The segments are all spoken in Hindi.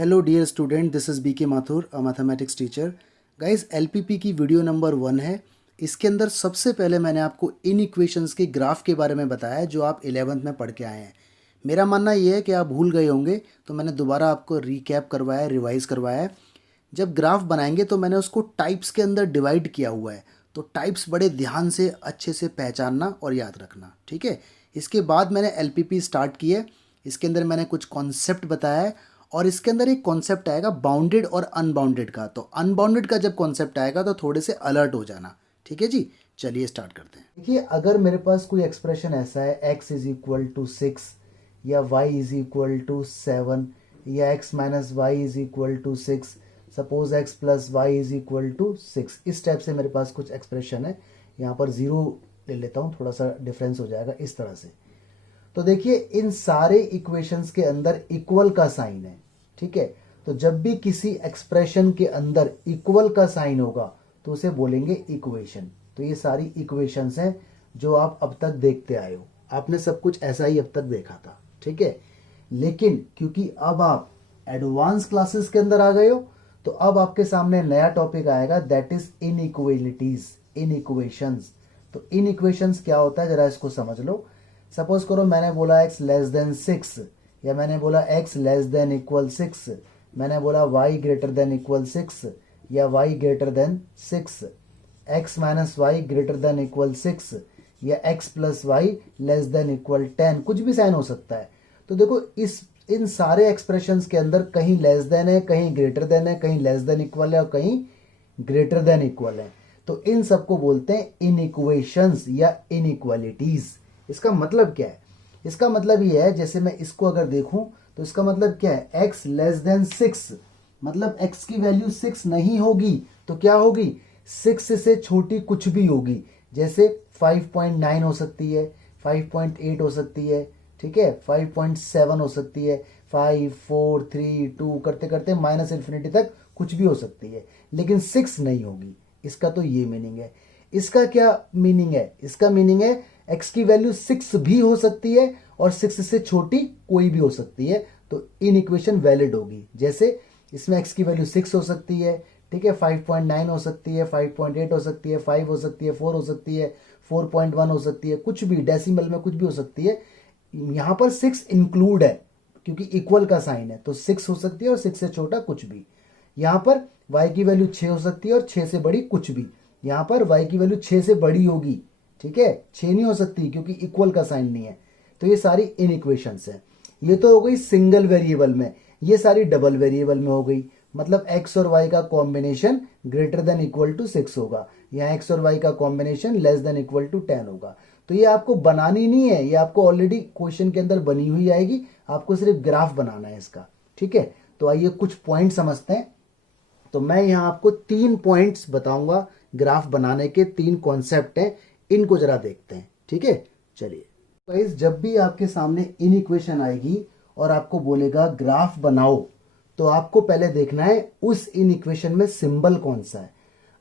Hello dear student, this is BK Mathur, a mathematics teacher. Guys, LPP की वीडियो नंबर 1 है। इसके अंदर सबसे पहले मैंने आपको इन इक्वेशंस के ग्राफ के बारे में बताया है जो आप 11th में पढ़ के आए हैं। मेरा मानना ये है कि आप भूल गए होंगे, तो मैंने दोबारा आपको रिकैप करवाया है, रिवाइज़ करवाया है। जब ग्राफ बनाएंगे तो मैंने उसको टाइप्स के अंदर डिवाइड किया हुआ है, तो टाइप्स बड़े ध्यान से अच्छे से पहचानना और याद रखना, ठीक है। इसके बाद मैंने LPP स्टार्ट की है। इसके अंदर मैंने कुछ कॉन्सेप्ट बताया है और इसके अंदर एक कॉन्सेप्ट आएगा बाउंडेड और अनबाउंडेड का। तो अनबाउंडेड का जब कॉन्सेप्ट आएगा तो थोड़े से अलर्ट हो जाना, ठीक है जी। चलिए स्टार्ट करते हैं। देखिए, अगर मेरे पास कोई एक्सप्रेशन ऐसा है x इज इक्वल टू 6 या y इज इक्वल टू 7 या x minus y is equal to 6, suppose x plus y is equal to 6, इस टाइप से मेरे पास कुछ एक्सप्रेशन है। यहाँ पर जीरो ले लेता हूँ, थोड़ा सा डिफरेंस हो जाएगा इस तरह से। तो देखिए, इन सारे इक्वेशंस के अंदर इक्वल का साइन है, ठीक है। तो जब भी किसी एक्सप्रेशन के अंदर इक्वल का साइन होगा तो उसे बोलेंगे इक्वेशन। तो ये सारी इक्वेशंस हैं जो आप अब तक देखते आए हो। आपने सब कुछ ऐसा ही अब तक देखा था, ठीक है। लेकिन क्योंकि अब आप एडवांस क्लासेस के अंदर आ गए हो, तो अब आपके सामने नया टॉपिक आएगा, that is inequalities, in equations. तो इन इक्वेशंस क्या होता है, जरा इसको समझ लो। सपोज करो मैंने बोला x लेस देन 6, या मैंने बोला x लेस देन इक्वल 6, मैंने बोला y ग्रेटर देन इक्वल 6 या y greater than 6, x minus y greater than equal 6 या x plus y less than equal 10, कुछ भी साइन हो सकता है। तो देखो, इन सारे एक्सप्रेशंस के अंदर कहीं लेस देन है, कहीं ग्रेटर देन है, कहीं लेस देन इक्वल है और कहीं ग्रेटर देन इक्वल है। तो इन सबको बोलते हैं इनइक्वेशंस या इनइक्वालिटीज। इसका मतलब क्या है? इसका मतलब ये है, जैसे मैं इसको अगर देखूं तो इसका मतलब क्या है, x लेस देन 6, मतलब x की वैल्यू 6 नहीं होगी तो क्या होगी, 6 से छोटी कुछ भी होगी। जैसे 5.9 हो सकती है, 5.8 हो सकती है, ठीक है, 5.7 हो सकती है, 5, 4, 3, 2 करते करते माइनस इन्फिनिटी तक कुछ भी हो सकती है, लेकिन 6 नहीं होगी। इसका तो ये मीनिंग है। इसका क्या मीनिंग है? इसका मीनिंग है x की वैल्यू 6 भी हो सकती है और 6 से छोटी कोई भी हो सकती है, तो इन इक्वेशन वैलिड होगी। जैसे इसमें x की वैल्यू 6 हो सकती है, ठीक है, 5.9 हो सकती है, 5.8 हो सकती है, 5 हो सकती है, 4 हो सकती है, 4.1 हो सकती है, कुछ भी डेसिमल में कुछ भी हो सकती है। यहां पर 6 इंक्लूड है क्योंकि इक्वल का साइन है, तो 6 हो सकती है और 6 से छोटा कुछ भी। यहां पर y की वैल्यू 6 हो सकती है और 6 से बड़ी कुछ भी। यहां पर y की वैल्यू 6 से बड़ी होगी, ठीक है, 6 नहीं हो सकती क्योंकि इक्वल का साइन नहीं है। तो ये सारी इन इक्वेशंस है। ये तो हो गई सिंगल वेरिएबल में, ये सारी डबल वेरिएबल में हो गई। मतलब x और y का combination greater than equal to 6 होगा, यहाँ x और y का combination less than equal to 10 होगा। तो ये आपको बनानी नहीं है, ये आपको ऑलरेडी क्वेश्चन के अंदर बनी हुई आएगी, आपको सिर्फ ग्राफ बनाना है इसका, ठीक है। तो आइए कुछ पॉइंट समझते हैं। तो मैं यहाँ आपको 3 पॉइंट्स बताऊंगा, ग्राफ बनाने के 3 कॉन्सेप्ट हैं, इनको जरा देखते हैं, ठीक है। चलिए गाइस, जब भी आपके सामने इन इक्वेशन आएगी और आपको बोलेगा ग्राफ बनाओ, तो आपको पहले देखना है उस इन इक्वेशन में सिंबल कौन सा है।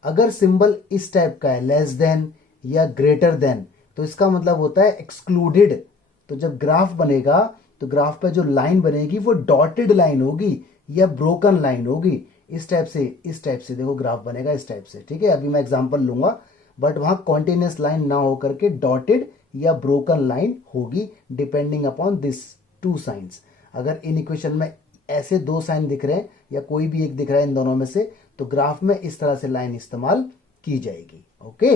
अगर सिंबल इस टाइप का है, लेस देन या ग्रेटर देन, तो इसका मतलब होता है एक्सक्लूडेड। तो जब ग्राफ बनेगा तो ग्राफ पे जो लाइन बनेगी वो डॉटेड लाइन होगी या ब्रोकन लाइन होगी। इस टाइप से देखो ग्राफ बनेगा इस टाइप से, ठीक है। अभी मैं एग्जांपल लूंगा, बट वहां कॉन्टिन्यूस लाइन ना होकर के डॉटेड या ब्रोकन लाइन होगी, डिपेंडिंग अपॉन दिस 2 साइंस। अगर इन इक्वेशन में ऐसे 2 साइन दिख रहे हैं या कोई भी एक दिख रहा है इन दोनों में से, तो ग्राफ में इस तरह से लाइन इस्तेमाल की जाएगी, ओके।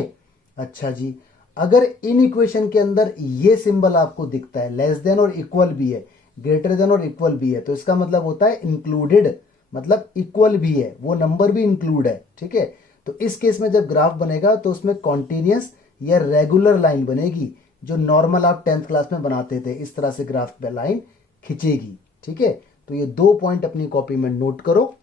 अच्छा जी, अगर इन इक्वेशन के अंदर ये सिंबल आपको दिखता है, लेस देन और इक्वल भी है, ग्रेटर देन और इक्वल भी है, तो इसका मतलब होता है इंक्लूडेड, मतलब इक्वल भी है, वो नंबर भी इंक्लूड है, ठीक है। तो इस केस में जब ग्राफ बनेगा तो उसमें कॉन्टिन्यूस या रेगुलर लाइन बनेगी, जो नॉर्मल आप 10th क्लास में बनाते थे, इस तरह से ग्राफ पे लाइन खिंचेगी, ठीक है। तो ये 2 पॉइंट अपनी कॉपी में नोट करो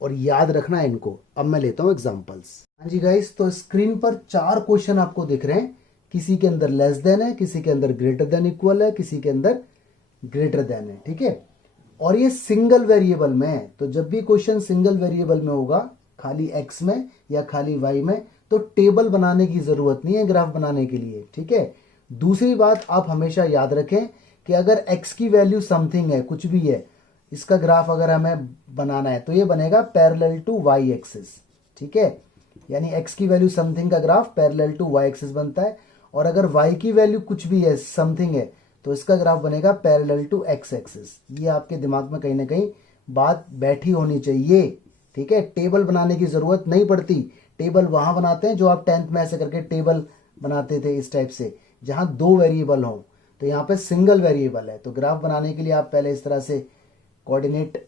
और याद रखना है इनको। अब मैं लेता हूं एग्जांपल्स। हाँ जी गाइस, तो स्क्रीन पर 4 क्वेश्चन आपको दिख रहे हैं। किसी के अंदर लेस देन है, किसी के अंदर ग्रेटर देन इक्वल है, किसी के अंदर ग्रेटर देन है, ठीक है। और ये सिंगल वेरिएबल में है, तो जब भी क्वेश्चन सिंगल वेरिएबल में होगा, खाली x में या खाली y में, तो टेबल बनाने की जरूरत नहीं है ग्राफ बनाने के लिए, ठीक है। दूसरी बात आप हमेशा याद रखें कि अगर x की वैल्यू समथिंग है, कुछ भी है, इसका ग्राफ अगर हमें बनाना है तो ये बनेगा पैरेलल टू वाई एक्सिस, ठीक है। यानी x की वैल्यू समथिंग का graph parallel to y axis बनता है, और अगर y की वैल्यू कुछ भी है, समथिंग है, तो इसका ग्राफ बनेगा पैरेलल टू x एक्सिस। ये आपके दिमाग में कहीं ना कहीं बात बैठी होनी चाहिए, ठीक है। टेबल बनाने की जरूरत नहीं पड़ती, टेबल वहां बनाते हैं जो आप 10th में ऐसे करके टेबल बनाते थे इस टाइप से, जहां 2 वेरिएबल हो। तो यहाँ पे सिंगल वेरिएबल है, तो ग्राफ बनाने के लिए आप पहले इस तरह से कोऑर्डिनेट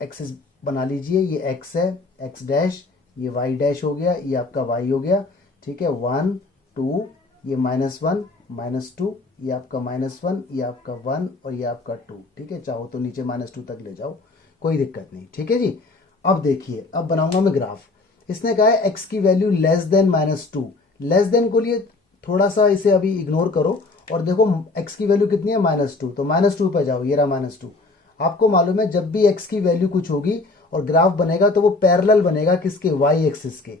एक्सिस बना लीजिए। ये x है, x डैश, ये y डैश हो गया, ये आपका y हो गया, ठीक है। 1 2, ये -1 -2, ये आपका -1, ये आपका 1 और ये आपका 2, ठीक है। चाहो तो नीचे -2 तक ले जाओ, कोई दिक्कत नहीं, ठीक है जी। अब देखिए, अब बनाऊंगा मैं ग्राफ। इसने कहा है x की value less than -2। Less than को लिए थोड़ा सा इसे अभी इग्नोर करो और देखो x की वैल्यू कितनी है, -2, तो -2 पे जाओ, ये रहा -2। आपको मालूम है जब भी x की वैल्यू कुछ होगी और ग्राफ बनेगा तो वो पैरेलल बनेगा किसके, y एक्सिस के,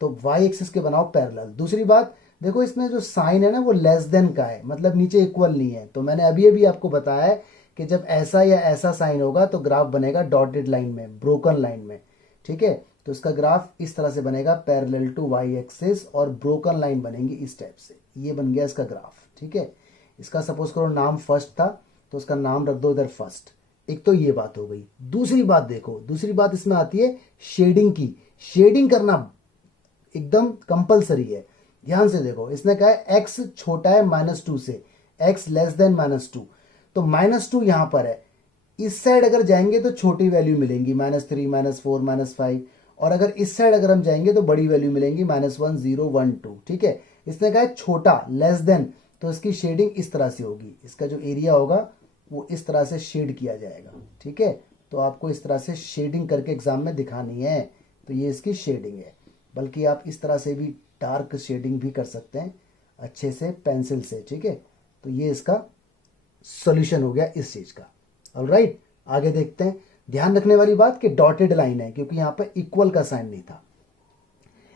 तो y एक्सिस के बनाओ पैरेलल। दूसरी बात देखो, इसमें जो साइन है ना वो लेस देन का है, मतलब नीचे इक्वल नहीं है। तो मैंने अभी अभी आपको बताया है कि जब ऐसा या ऐसा साइन होगा तो ग्राफ बनेगा डॉटेड लाइन में, ब्रोकन लाइन में, ठीक है। तो इसका ग्राफ इस तरह से बनेगा पैरेलल टू y एक्सिस, और ब्रोकन लाइन बनेगी इस टाइप से। ये बन गया इसका ग्राफ, ठीक है। इसका सपोज करो नाम फर्स्ट था तो उसका नाम रख दो इधर फर्स्ट। एक तो ये बात हो गई। दूसरी बात देखो, दूसरी बात इसमें आती है शेडिंग की। शेडिंग करना एकदम कंपलसरी है। ध्यान से देखो, इसने कहा है x छोटा है -2 से, x लेस देन -2, तो -2 यहां पर है। इस साइड अगर जाएंगे तो छोटी वैल्यू मिलेंगी, -3 -4 -5, और अगर इस साइड अगर हम जाएंगे तो बड़ी वैल्यू मिलेंगी, -1 0 1 2, ठीक है। इसने कहा है छोटा लेस देन, तो इसकी शेडिंग इस तरह से होगी। इसका जो एरिया होगा वो इस तरह से शेड किया जाएगा, ठीक है। तो आपको इस तरह से शेडिंग करके एग्जाम में दिखानी है, तो ये इसकी शेडिंग है। बल्कि आप इस तरह से भी डार्क शेडिंग भी कर सकते हैं अच्छे से पेंसिल से, ठीक है। तो ये इसका सॉल्यूशन हो गया इस चीज का। ऑलराइट, आगे देखते हैं। ध्यान रखने वाली बात कि डॉटेड लाइन है क्योंकि यहां पर इक्वल का साइन नहीं था।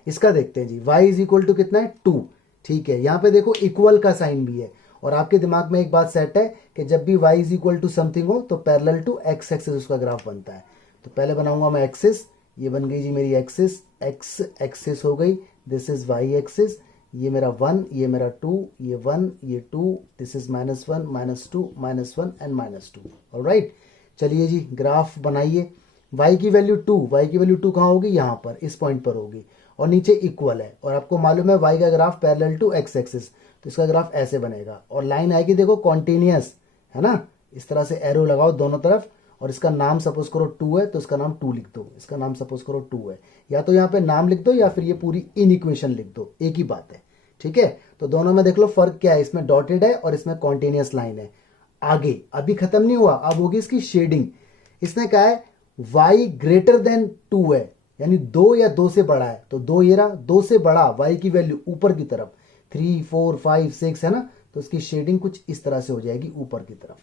इसका देखते हैं जी, y इज इक्वल टू कितना है, 2, ठीक है। यहां पे देखो इक्वल का साइन भी है, और आपके दिमाग में एक बात सेट है कि जब भी y is equal to something हो तो पैरेलल टू x एक्सिस उसका ग्राफ बनता है। तो पहले बनाऊंगा मैं एक्सिस, ये बन गई जी मेरी एक्सिस, x एक्सिस हो गई, दिस इज y एक्सिस, ये मेरा 1, ये मेरा 2, ये 1, ये 2, दिस इज -1 -2 -1 एंड -2। ऑलराइट, चलिए जी ग्राफ बनाइए। y की वैल्यू 2, y की वैल्यू 2 कहाँ होगी, यहाँ पर इस पॉइंट पर होगी, और नीचे इक्वल है, और आपको मालूम है y का graph parallel to x axis, तो इसका ग्राफ ऐसे बनेगा, और लाइन आएगी देखो कॉन्टिन्यूअस, है ना। इस तरह से एरो लगाओ दोनों तरफ, और इसका नाम सपोज करो 2 है तो इसका नाम 2 लिख दो, इसका नाम सपोज करो 2 है, या तो यहाँ पे नाम लिख दो या फिर ये पूरी इन इक्वेशन लिख दो, एक ही बात है, ठीक है। तो दोनों में देख लो फर्क क्या है, इसमें डॉटेड है और इसमें कॉन्टिन्यूअस लाइन है। आगे अभी खत्म नहीं हुआ, अब होगी इसकी शेडिंग। इसने कहा है y ग्रेटर देन 2 है, यानी 2 या 2 से बड़ा है, तो 2 ये रहा, 2 से बड़ा y की वैल्यू ऊपर की तरफ 3 4 5 6 है ना, तो इसकी शेडिंग कुछ इस तरह से हो जाएगी ऊपर की तरफ।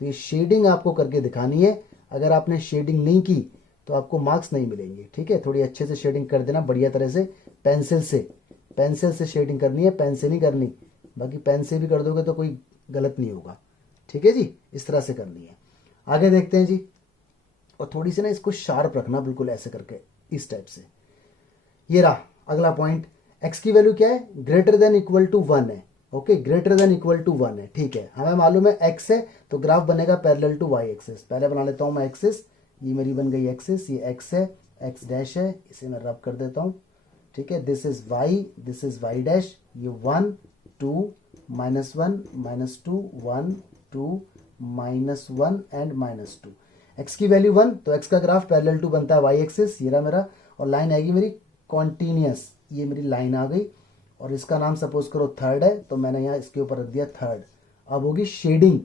तो ये शेडिंग आपको करके दिखानी है। अगर आपने शेडिंग नहीं की तो आपको मार्क्स नहीं मिलेंगे, ठीक है। थोड़ी अच्छे से शेडिंग कर देना, बढ़िया तरह से पेंसिल से शेडिंग करनी है, पेन से नहीं करनी। बाकी पेन से भी कर दोगे तो कोई गलत नहीं होगा, ठीक है जी। इस तरह से करनी है। आगे देखते हैं जी, और थोड़ी सी ना इसको शार्प रखना, बिल्कुल ऐसे करके इस टाइप से। ये रहा अगला पॉइंट, x की वैल्यू क्या है, ग्रेटर देन इक्वल टू 1 है, okay, greater than equal to 1 है, ठीक है। हमें मालूम है x है तो ग्राफ बनेगा पैरेलल टू y एक्सिस। पहले बना लेता हूं मैं एक्सिस, ये मेरी बन गई एक्सिस, ये x है, x डैश है, इसे मैं रब कर देता हूं, ठीक है। This is y, this is y dash, ये 1 2 -1 -2 1 2 -1 एंड -2। x की वैल्यू 1, तो x का ग्राफ पैरेलल टू बनता है y एक्सिस, ये रहा मेरा, और लाइन आएगी मेरी कॉन्टिन्यूअस, ये मेरी लाइन आ गई, और इसका नाम सपोज करो थर्ड है तो मैंने यहाँ इसके ऊपर रख दिया थर्ड। अब होगी शेडिंग।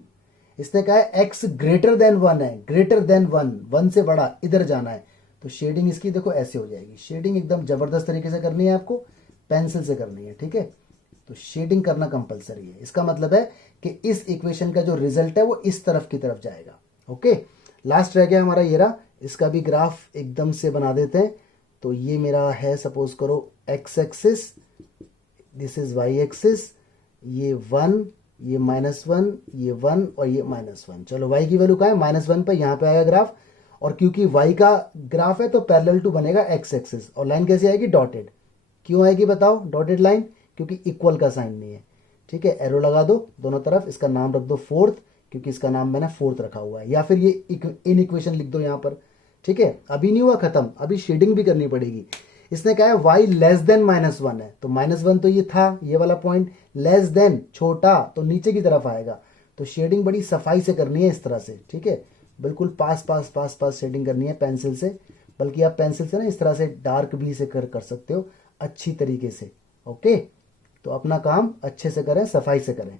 इसने कहा है x ग्रेटर देन 1 है, ग्रेटर देन 1 से बड़ा इधर जाना है, तो शेडिंग इसकी देखो ऐसे हो जाएगी। शेडिंग एकदम जबरदस्त तरीके से करनी है, आपको पेंसिल से करनी है, ठीक है। तो शेडिंग करना कंपलसरी है। इसका मतलब है कि इस इक्वेशन का जो रिजल्ट है वो इस तरफ की तरफ जाएगा, ओके। लास्ट रह गया हमारा ये रहा, इसका भी ग्राफ एकदम से बना देते हैं। तो ये मेरा है सपोज करो x axis, this is y axis, ये 1 ये -1, ये 1 और ये -1। चलो y की वैल्यू कहाँ है, -1 पर, यहाँ पे आएगा ग्राफ। और क्योंकि y का ग्राफ है तो पैरेलल टू बनेगा x एक्सिस। और लाइन कैसी आएगी, डॉटेड। क्यों आएगी बताओ डॉटेड लाइन, क्योंकि इक्वल का साइन नहीं है। ठीक है, एरो लगा दो दोनों तरफ, इसका नाम रख दो फोर्थ, क्योंकि इसका नाम मैंने फोर्थ रखा हुआ है। या फिर ये इन इक्वेशन लिख दो यहाँ पर। ठीक है, अभी नहीं हुआ खत्म, अभी शेडिंग भी करनी पड़ेगी। इसने कहा है y लेस देन -1 है, तो -1 तो ये था, ये वाला पॉइंट। लेस देन छोटा, तो नीचे की तरफ आएगा। तो शेडिंग बड़ी सफाई से करनी है इस तरह से। ठीक है, बिल्कुल पास पास पास पास शेडिंग करनी है पेंसिल से। बल्कि आप पेंसिल से ना इस तरह से डार्क भी से कर सकते हो अच्छी तरीके से। ओके, तो अपना काम अच्छे से करें, सफाई से करें।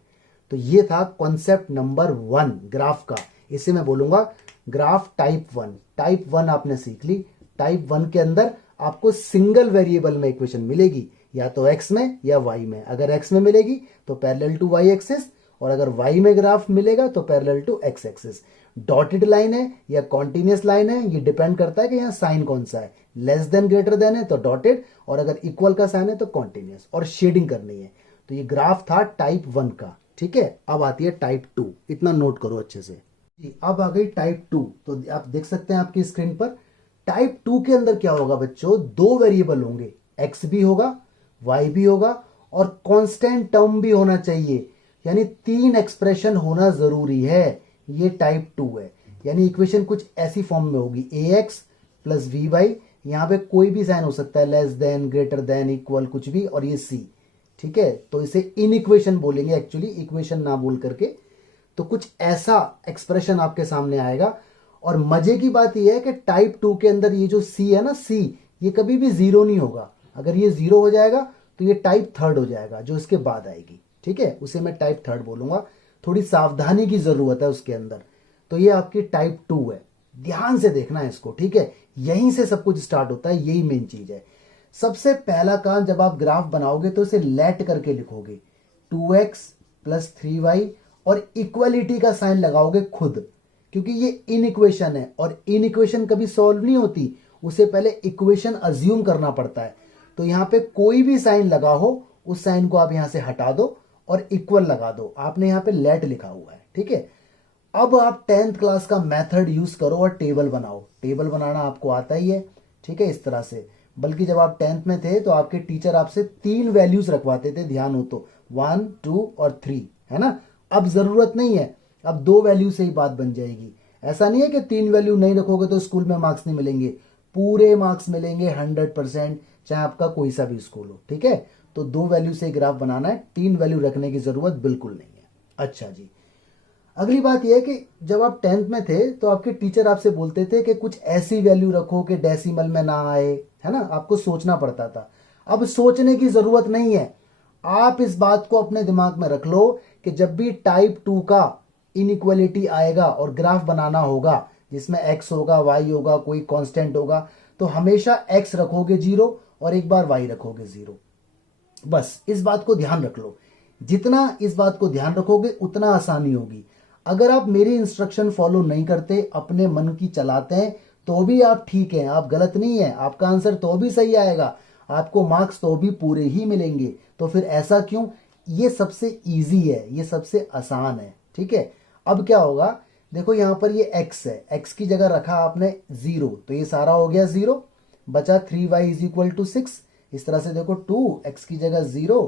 तो ये था कॉन्सेप्ट नंबर 1 ग्राफ का। इसे मैं बोलूंगा ग्राफ टाइप 1। टाइप 1 आपने सीख ली। टाइप 1 के अंदर आपको सिंगल वेरिएबल में इक्वेशन मिलेगी, या तो x में या y में। अगर x में मिलेगी तो पैरेलल टू y एक्सिस, और अगर y में ग्राफ मिलेगा तो parallel to x axis. Dotted line है या कॉन्टिन्यूअस लाइन है, ये डिपेंड करता है कि यहाँ साइन कौन सा है। लेस देन ग्रेटर देन है तो डॉटेड, और अगर इक्वल का साइन है तो कॉन्टिन्यूअस। और शेडिंग करनी है। तो ये ग्राफ था टाइप 1 का। ठीक है, अब आती है टाइप 2। इतना नोट करो अच्छे से जी। अब आ गई टाइप 2। तो आप देख सकते हैं आपकी स्क्रीन पर। टाइप 2 के अंदर क्या होगा बच्चों, 2 वेरिएबल होंगे, x भी होगा, y भी होगा, और कांस्टेंट टर्म भी होना चाहिए। यानी 3 एक्सप्रेशन होना जरूरी है। ये टाइप 2 है। यानी इक्वेशन कुछ ऐसी फॉर्म में होगी, ax प्लस vy, यहां पे कोई भी साइन हो सकता है, less than, greater than, equal, कुछ भी, और ये c। ठीक है, तो इसे इन इक्वेशन बोलेंगे, एक्चुअली इक्वेशन ना बोल करके। तो कुछ ऐसा एक्सप्रेशन आपके सामने आएगा। और मजे की बात यह है कि टाइप 2 के अंदर ये जो c है ना, c, ये कभी भी 0 नहीं होगा। अगर ये 0 हो जाएगा तो ये टाइप 3 हो जाएगा, जो इसके बाद आएगी। ठीक है, उसे मैं टाइप 3 बोलूंगा। थोड़ी सावधानी की जरूरत है उसके अंदर। तो ये आपकी टाइप 2 है, ध्यान से देखना है इसको। ठीक है, यहीं से सब कुछ स्टार्ट होता है, यही मेन चीज है। सबसे पहला काम, जब आप ग्राफ बनाओगे तो इसे लेट करके लिखोगे, 2x प्लस 3y, और इक्वलिटी का साइन लगाओगे खुद, क्योंकि ये इन इक्वेशन है। और इन इक्वेशन कभी सॉल्व नहीं होती, उसे पहले इक्वेशन अज्यूम करना पड़ता है। तो यहां पे कोई भी साइन लगा हो, उस साइन को आप यहां से हटा दो और इक्वल लगा दो। आपने यहां पे लेट लिखा हुआ है। ठीक है, अब आप 10th क्लास का मेथड यूज करो और टेबल बनाओ। टेबल बनाना आपको आता ही है। ठीक है, इस तरह से। बल्कि जब आप 10th में थे तो आपके टीचर आपसे 3 वैल्यूज रखवाते थे, ध्यान हो तो, 1, 2 और 3, है ना। अब जरूरत नहीं है, अब 2 वैल्यू से ही बात बन जाएगी। ऐसा नहीं है कि 3 वैल्यू नहीं रखोगे तो स्कूल में मार्क्स नहीं मिलेंगे। पूरे मार्क्स मिलेंगे 100%, चाहे आपका कोई सा भी स्कूल हो। ठीक है, तो 2 वैल्यू से ग्राफ बनाना है, 3 वैल्यू रखने की जरूरत बिल्कुल नहीं है। अच्छा जी, अगली बात यह है कि जब आप 10th में थे तो आपके टीचर आपसे बोलते थे कि कुछ ऐसी वैल्यू रखो कि डेसिमल में ना आए, है ना। आपको सोचना पड़ता था। अब सोचने की जरूरत नहीं है। आप इस बात को अपने दिमाग में रख लो कि जब भी टाइप 2 का इनइक्वालिटी आएगा और ग्राफ बनाना होगा, जिसमें x होगा, y होगा, कोई कांस्टेंट होगा, तो हमेशा x रखोगे 0 और एक बार y रखोगे 0। बस इस बात को ध्यान रख लो। जितना इस बात को ध्यान रखोगे उतना आसानी होगी। अगर आप मेरी इंस्ट्रक्शन फॉलो नहीं करते, अपने मन की चलाते हैं, तो भी आप ठीक हैं, आप गलत नहीं है, आपका आंसर तो भी सही आएगा, आपको मार्क्स तो भी पूरे ही मिलेंगे। तो फिर ऐसा क्यों? ये सबसे इजी है, ये सबसे आसान है। ठीक है, अब क्या होगा, देखो यहां पर ये x है, x की जगह रखा आपने 0, तो ये सारा हो गया 0, बचा 3y इज इक्वल टू 6। इस तरह से देखो 2x की जगह 0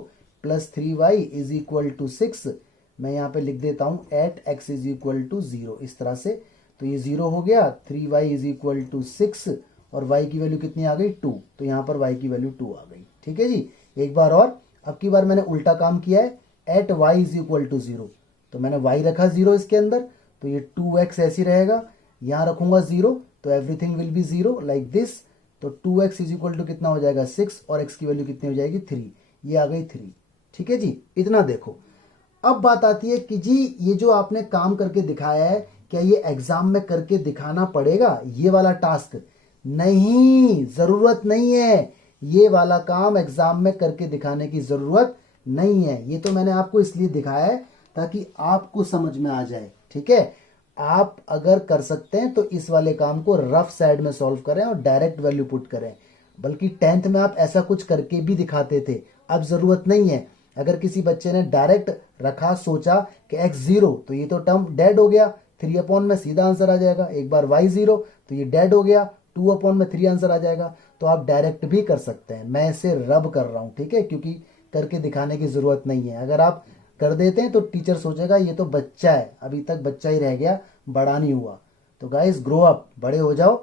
plus 3y is equal to 6। मैं यहाँ पे लिख देता हूँ at x is equal to 0, इस तरह से। तो ये 0 हो गया, 3y इज इक्वल टू 6, और y की वैल्यू कितनी आ गई 2, तो यहाँ पर y की वैल्यू 2 आ गई। ठीक है जी, एक बार और। अब की बार मैंने उल्टा काम किया है, at y is equal to 0, तो मैंने y रखा 0 इसके अंदर, तो ये 2x ऐसी रहेगा, यहाँ रखूंगा 0 तो everything will be 0 like this. तो 2x इज इक्वल टू कितना हो जाएगा 6, और x की वैल्यू कितनी हो जाएगी 3, ये आ गई 3। ठीक है जी, इतना देखो। अब बात आती है कि जी ये जो आपने काम करके दिखाया है, क्या ये एग्जाम में करके दिखाना पड़ेगा ये वाला टास्क? नहीं, जरूरत नहीं है। ये वाला काम एग्जाम में करके दिखाने की जरूरत नहीं है। ये तो मैंने आपको इसलिए दिखाया है ताकि आपको समझ में आ जाए। ठीक है, आप अगर कर सकते हैं तो इस वाले काम को रफ साइड में सॉल्व करें और डायरेक्ट वैल्यू पुट करें। बल्कि 10th में आप ऐसा कुछ करके भी दिखाते थे, अब जरूरत नहीं है। अगर किसी बच्चे ने डायरेक्ट रखा, सोचा कि x 0, तो ये तो टर्म डेड हो गया, 3 अपॉन में सीधा आंसर आ जाएगा। एक बार y 0, तो ये डेड हो गया, 2 अपॉन में 3 आंसर आ जाएगा। तो आप डायरेक्ट भी कर सकते हैं, मैं इसे रब कर रहा हूँ, ठीक है, क्योंकि करके दिखाने की ज़रूरत नहीं है। अगर आप कर देते हैं तो टीचर सोचेगा ये तो बच्चा है, अभी तक बच्चा ही रह गया, बड़ा नहीं हुआ। तो गाइस ग्रो अप, बड़े हो जाओ।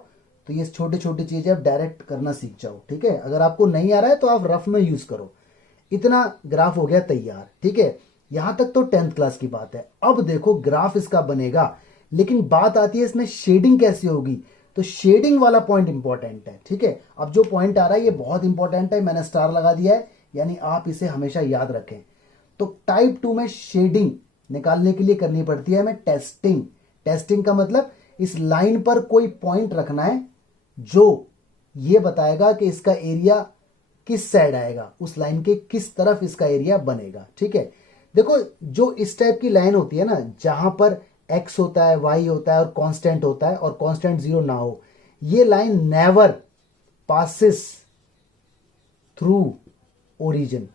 तो ये छोटी छोटी चीज़ें आप डायरेक्ट करना सीख जाओ, ठीक है। अगर आपको नहीं आ रहा है तो आप रफ में यूज़ करो। इतना ग्राफ हो गया तैयार, ठीक है। यहां तक तो 10th क्लास की बात है। अब देखो ग्राफ इसका बनेगा, लेकिन बात आती है इसमें शेडिंग कैसे होगी। तो शेडिंग वाला पॉइंट इंपॉर्टेंट है, ठीक है। अब जो पॉइंट आ रहा है ये बहुत इंपॉर्टेंट है, मैंने स्टार लगा दिया है, यानी आप इसे हमेशा याद रखें। तो टाइप 2 में शेडिंग निकालने के लिए करनी पड़ती है हमें टेस्टिंग। टेस्टिंग का मतलब इस लाइन पर कोई पॉइंट रखना है जो ये बताएगा कि इसका एरिया किस साइड आएगा, उस लाइन के किस तरफ इसका एरिया बनेगा, ठीक है। देखो जो इस टाइप की लाइन होती है ना, जहां पर x होता है, y होता है और कांस्टेंट होता है, और कांस्टेंट 0 ना हो, ये line never passes through origin.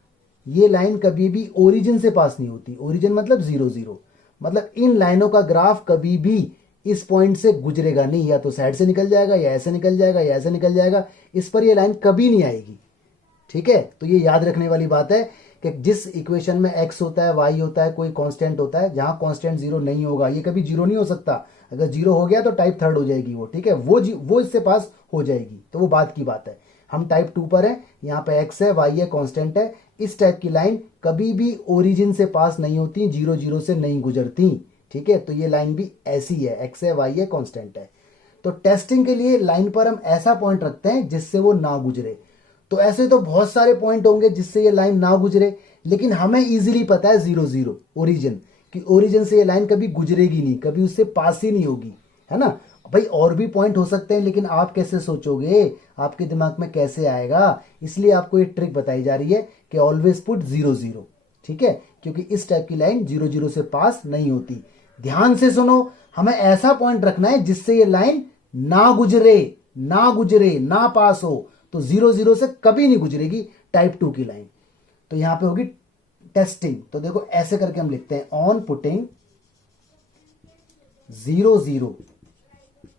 ये लाइन कभी भी ओरिजिन से पास नहीं होती। ओरिजिन मतलब 0 0, मतलब इन लाइनों का ग्राफ कभी भी इस पॉइंट से गुजरेगा नहीं, या तो साइड से निकल जाएगा, या ऐसे निकल जाएगा, या ऐसे निकल जाएगा। इस पर ये लाइन कभी नहीं आएगी, ठीक है। तो ये याद रखने वाली बात है कि जिस इक्वेशन में x होता है, y होता है, कोई कांस्टेंट होता है, जहां कांस्टेंट 0 नहीं होगा, ये कभी 0 नहीं हो सकता। अगर 0 हो गया तो टाइप 3 हो जाएगी वो, ठीक है, वो इससे पास हो जाएगी। तो वो बात की बात है। हम टाइप 2 पर हैं, यहाँ पे x है, y है, कांस्टेंट है। इस टाइप की लाइन कभी भी ओरिजिन से पास नहीं होती, 0 0 से नहीं गुजरती, ठीक है। तो ये लाइन भी ऐसी है, x है, y है, कांस्टेंट है। तो टेस्टिंग के लिए लाइन पर हम ऐसा पॉइंट रखते हैं जिससे वो ना गुजरे। तो ऐसे तो बहुत सारे पॉइंट होंगे जिससे ये लाइन ना गुजरे, लेकिन हमें इजीली पता है 0 0 ओरिजिन, कि ओरिजिन से ये लाइन कभी गुजरेगी नहीं, कभी उससे पास ही नहीं होगी, है ना। भाई और भी पॉइंट हो सकते हैं, लेकिन आप कैसे सोचोगे, आपके दिमाग में कैसे आएगा, इसलिए आपको एक ट्रिक बताई जा रही है कि ऑलवेज पुट 0 0, ठीक है, क्योंकि इस टाइप की लाइन 0 0 से पास नहीं होती। ध्यान से सुनो, हमें ऐसा पॉइंट रखना है जिससे ये लाइन ना गुजरे, ना गुजरे, ना पास हो। तो 0 0 से कभी नहीं गुजरेगी टाइप 2 की लाइन। तो यहां पे होगी टेस्टिंग। तो देखो ऐसे करके हम लिखते हैं, ऑन पुटिंग 0 0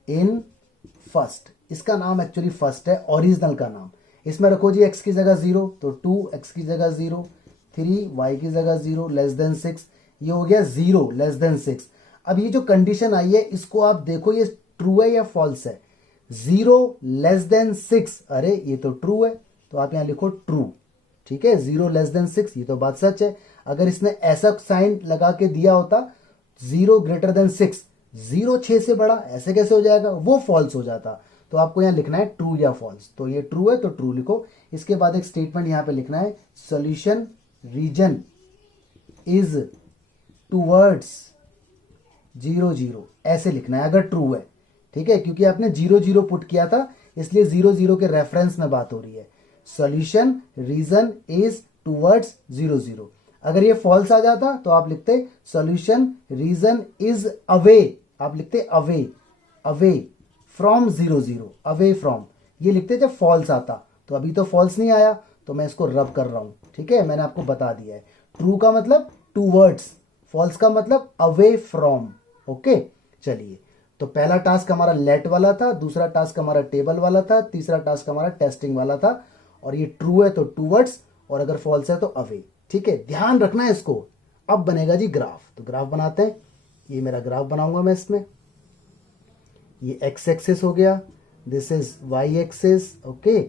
इन फर्स्ट। इसका नाम एक्चुअली फर्स्ट है, ओरिजिनल का नाम। इसमें रखो जी x की जगह 0, तो 2, x की जगह 0, 3, y की जगह 0 लेस देन 6। ये हो गया 0 लेस देन 6। अब ये जो कंडीशन आई है इसको आप देखो, ये ट्रू है या फॉल्स है। 0 लेस देन 6, अरे ये तो ट्रू है, तो आप यहां लिखो ट्रू, ठीक है। 0 लेस देन 6, ये तो बात सच है। अगर इसने ऐसा साइन लगा के दिया होता 0 ग्रेटर देन 6, 0 6 से बड़ा, ऐसे कैसे हो जाएगा, वो फॉल्स हो जाता। तो आपको यहां लिखना है ट्रू या फॉल्स। तो ये ट्रू है तो ट्रू लिखो। इसके बाद एक स्टेटमेंट यहां पे लिखना है, सॉल्यूशन रीजन इज टूवर्ड्स 0 0, ऐसे लिखना है अगर ट्रू है, ठीक है, क्योंकि आपने 0 0 पुट किया था, इसलिए 0 0 के रेफरेंस में बात हो रही है। Solution region is towards 0 0। अगर ये फॉल्स आ जाता तो आप लिखते सॉल्यूशन रीजन इज अवे, आप लिखते away, away from 0 0, away from, ये लिखते जब फॉल्स आता। तो अभी तो फॉल्स नहीं आया, तो मैं इसको रब कर रहा हूं, ठीक है, मैंने आपको बता दिया है। ट्रू का मतलब टूवर्ड्स, फॉल्स का मतलब अवे फ्रॉम, ओके। चलिए, तो पहला टास्क हमारा लेट वाला था, दूसरा टास्क हमारा टेबल वाला था, तीसरा टास्क हमारा टेस्टिंग वाला था। और ये ट्रू है तो टूवर्ड्स, और अगर फॉल्स है तो अवे, ठीक है, ध्यान रखना है इसको। अब बनेगा जी ग्राफ। तो ग्राफ बनाते हैं, ये मेरा ग्राफ बनाऊंगा मैं इसमें। ये x एक्सिस हो गया, this is y axis, okay.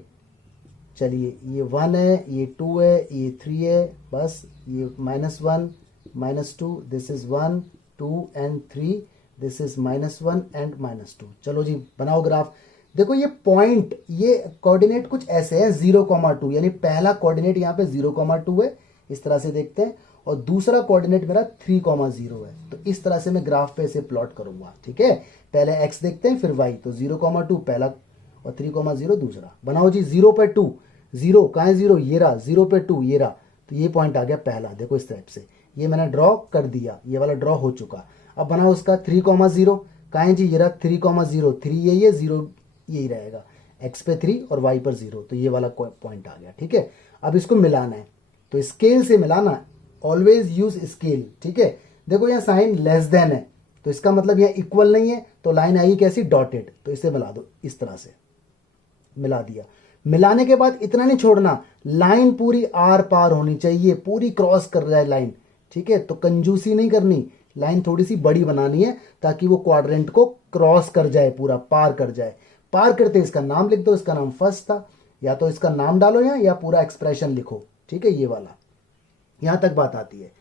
चलिए, ये 1 है, ये 2 है, ये 3 है, बस ये -1 -2, this is 1 2 and 3, this is -1 and -2। चलो जी बनाओ ग्राफ। देखो ये पॉइंट, ये कोऑर्डिनेट कुछ ऐसे है 0,2, यानी पहला कोऑर्डिनेट यहाँ पे 0,2 है, इस तरह से देखते हैं, और दूसरा कोऑर्डिनेट मेरा 3,0 है। तो इस तरह से मैं ग्राफ पे इसे प्लॉट करूंगा, ठीक है। पहले x देखते हैं, फिर y। तो 0,2 पहला और 3,0 दूसरा। बनाओ जी। 0 पे 2, 0 कहाँ है 0, ये रहा, 0 पे 2 ये रहा। तो ये पॉइंट आ गया पहला, देखो इस टाइप से, ये मैंने ड्रॉ कर दिया, ये वाला ड्रॉ हो चुका। अब बनाओ उसका 3,0, कहाँ है जी, ये रहा 3,0, 3 ये 0 यही रहेगा, x पे 3 और y पर 0, तो ये वाला पॉइंट आ गया, ठीक है। अब इसको मिलाना है, तो स्केल से मिलाना, ऑलवेज यूज स्केल, ठीक है। देखो यहाँ साइन लेस देन है, तो इसका मतलब यहाँ इक्वल नहीं है, तो लाइन आई कैसी, डॉटेड, तो इसे मिला दो, इस तरह से मिला दिया। मिलाने के बाद इतना नहीं छोड़ना, लाइन पूरी आर पार होनी चाहिए, पूरी क्रॉस कर जाए लाइन, ठीक है। तो कंजूसी नहीं करनी, लाइन थोड़ी सी बड़ी बनानी है ताकि वो क्वाड्रेंट को क्रॉस कर जाए, पूरा पार कर जाए। पार करते इसका नाम लिख दो, इसका नाम फर्स्ट था, या तो इसका नाम डालो यहाँ या पूरा एक्सप्रेशन लिखो, ठीक है, ये वाला। यहां तक बात आती है,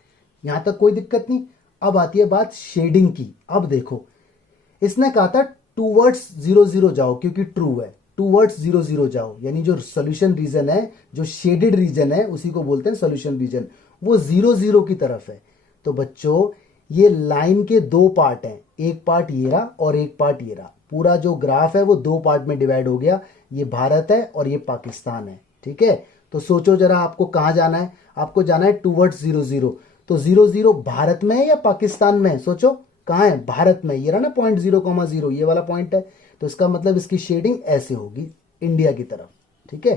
यहां तक कोई दिक्कत नहीं। अब आती है बात शेडिंग की। अब देखो इसने कहा था टूवर्ड्स 0 0 जाओ, क्योंकि ट्रू है, टूवर्ड्स 0 0 जाओ, यानी जो सोल्यूशन रीजन है, जो शेडेड रीजन है, उसी को बोलते हैं सोल्यूशन रीजन, वो 0 0 की तरफ है। तो बच्चों ये लाइन के दो पार्ट हैं, एक पार्ट ये रहा और एक पार्ट ये रहा। पूरा जो ग्राफ है वो दो पार्ट में डिवाइड हो गया, ये भारत है और ये पाकिस्तान है, ठीक है। तो सोचो जरा, आपको कहाँ जाना है, आपको जाना है टूवर्ड्स 0 0। तो 0 0 भारत में है या पाकिस्तान में है, सोचो कहाँ है, भारत में। ये रहा ना पॉइंट 0,0, ये वाला पॉइंट है, तो इसका मतलब इसकी शेडिंग ऐसे होगी, इंडिया की तरफ, ठीक है,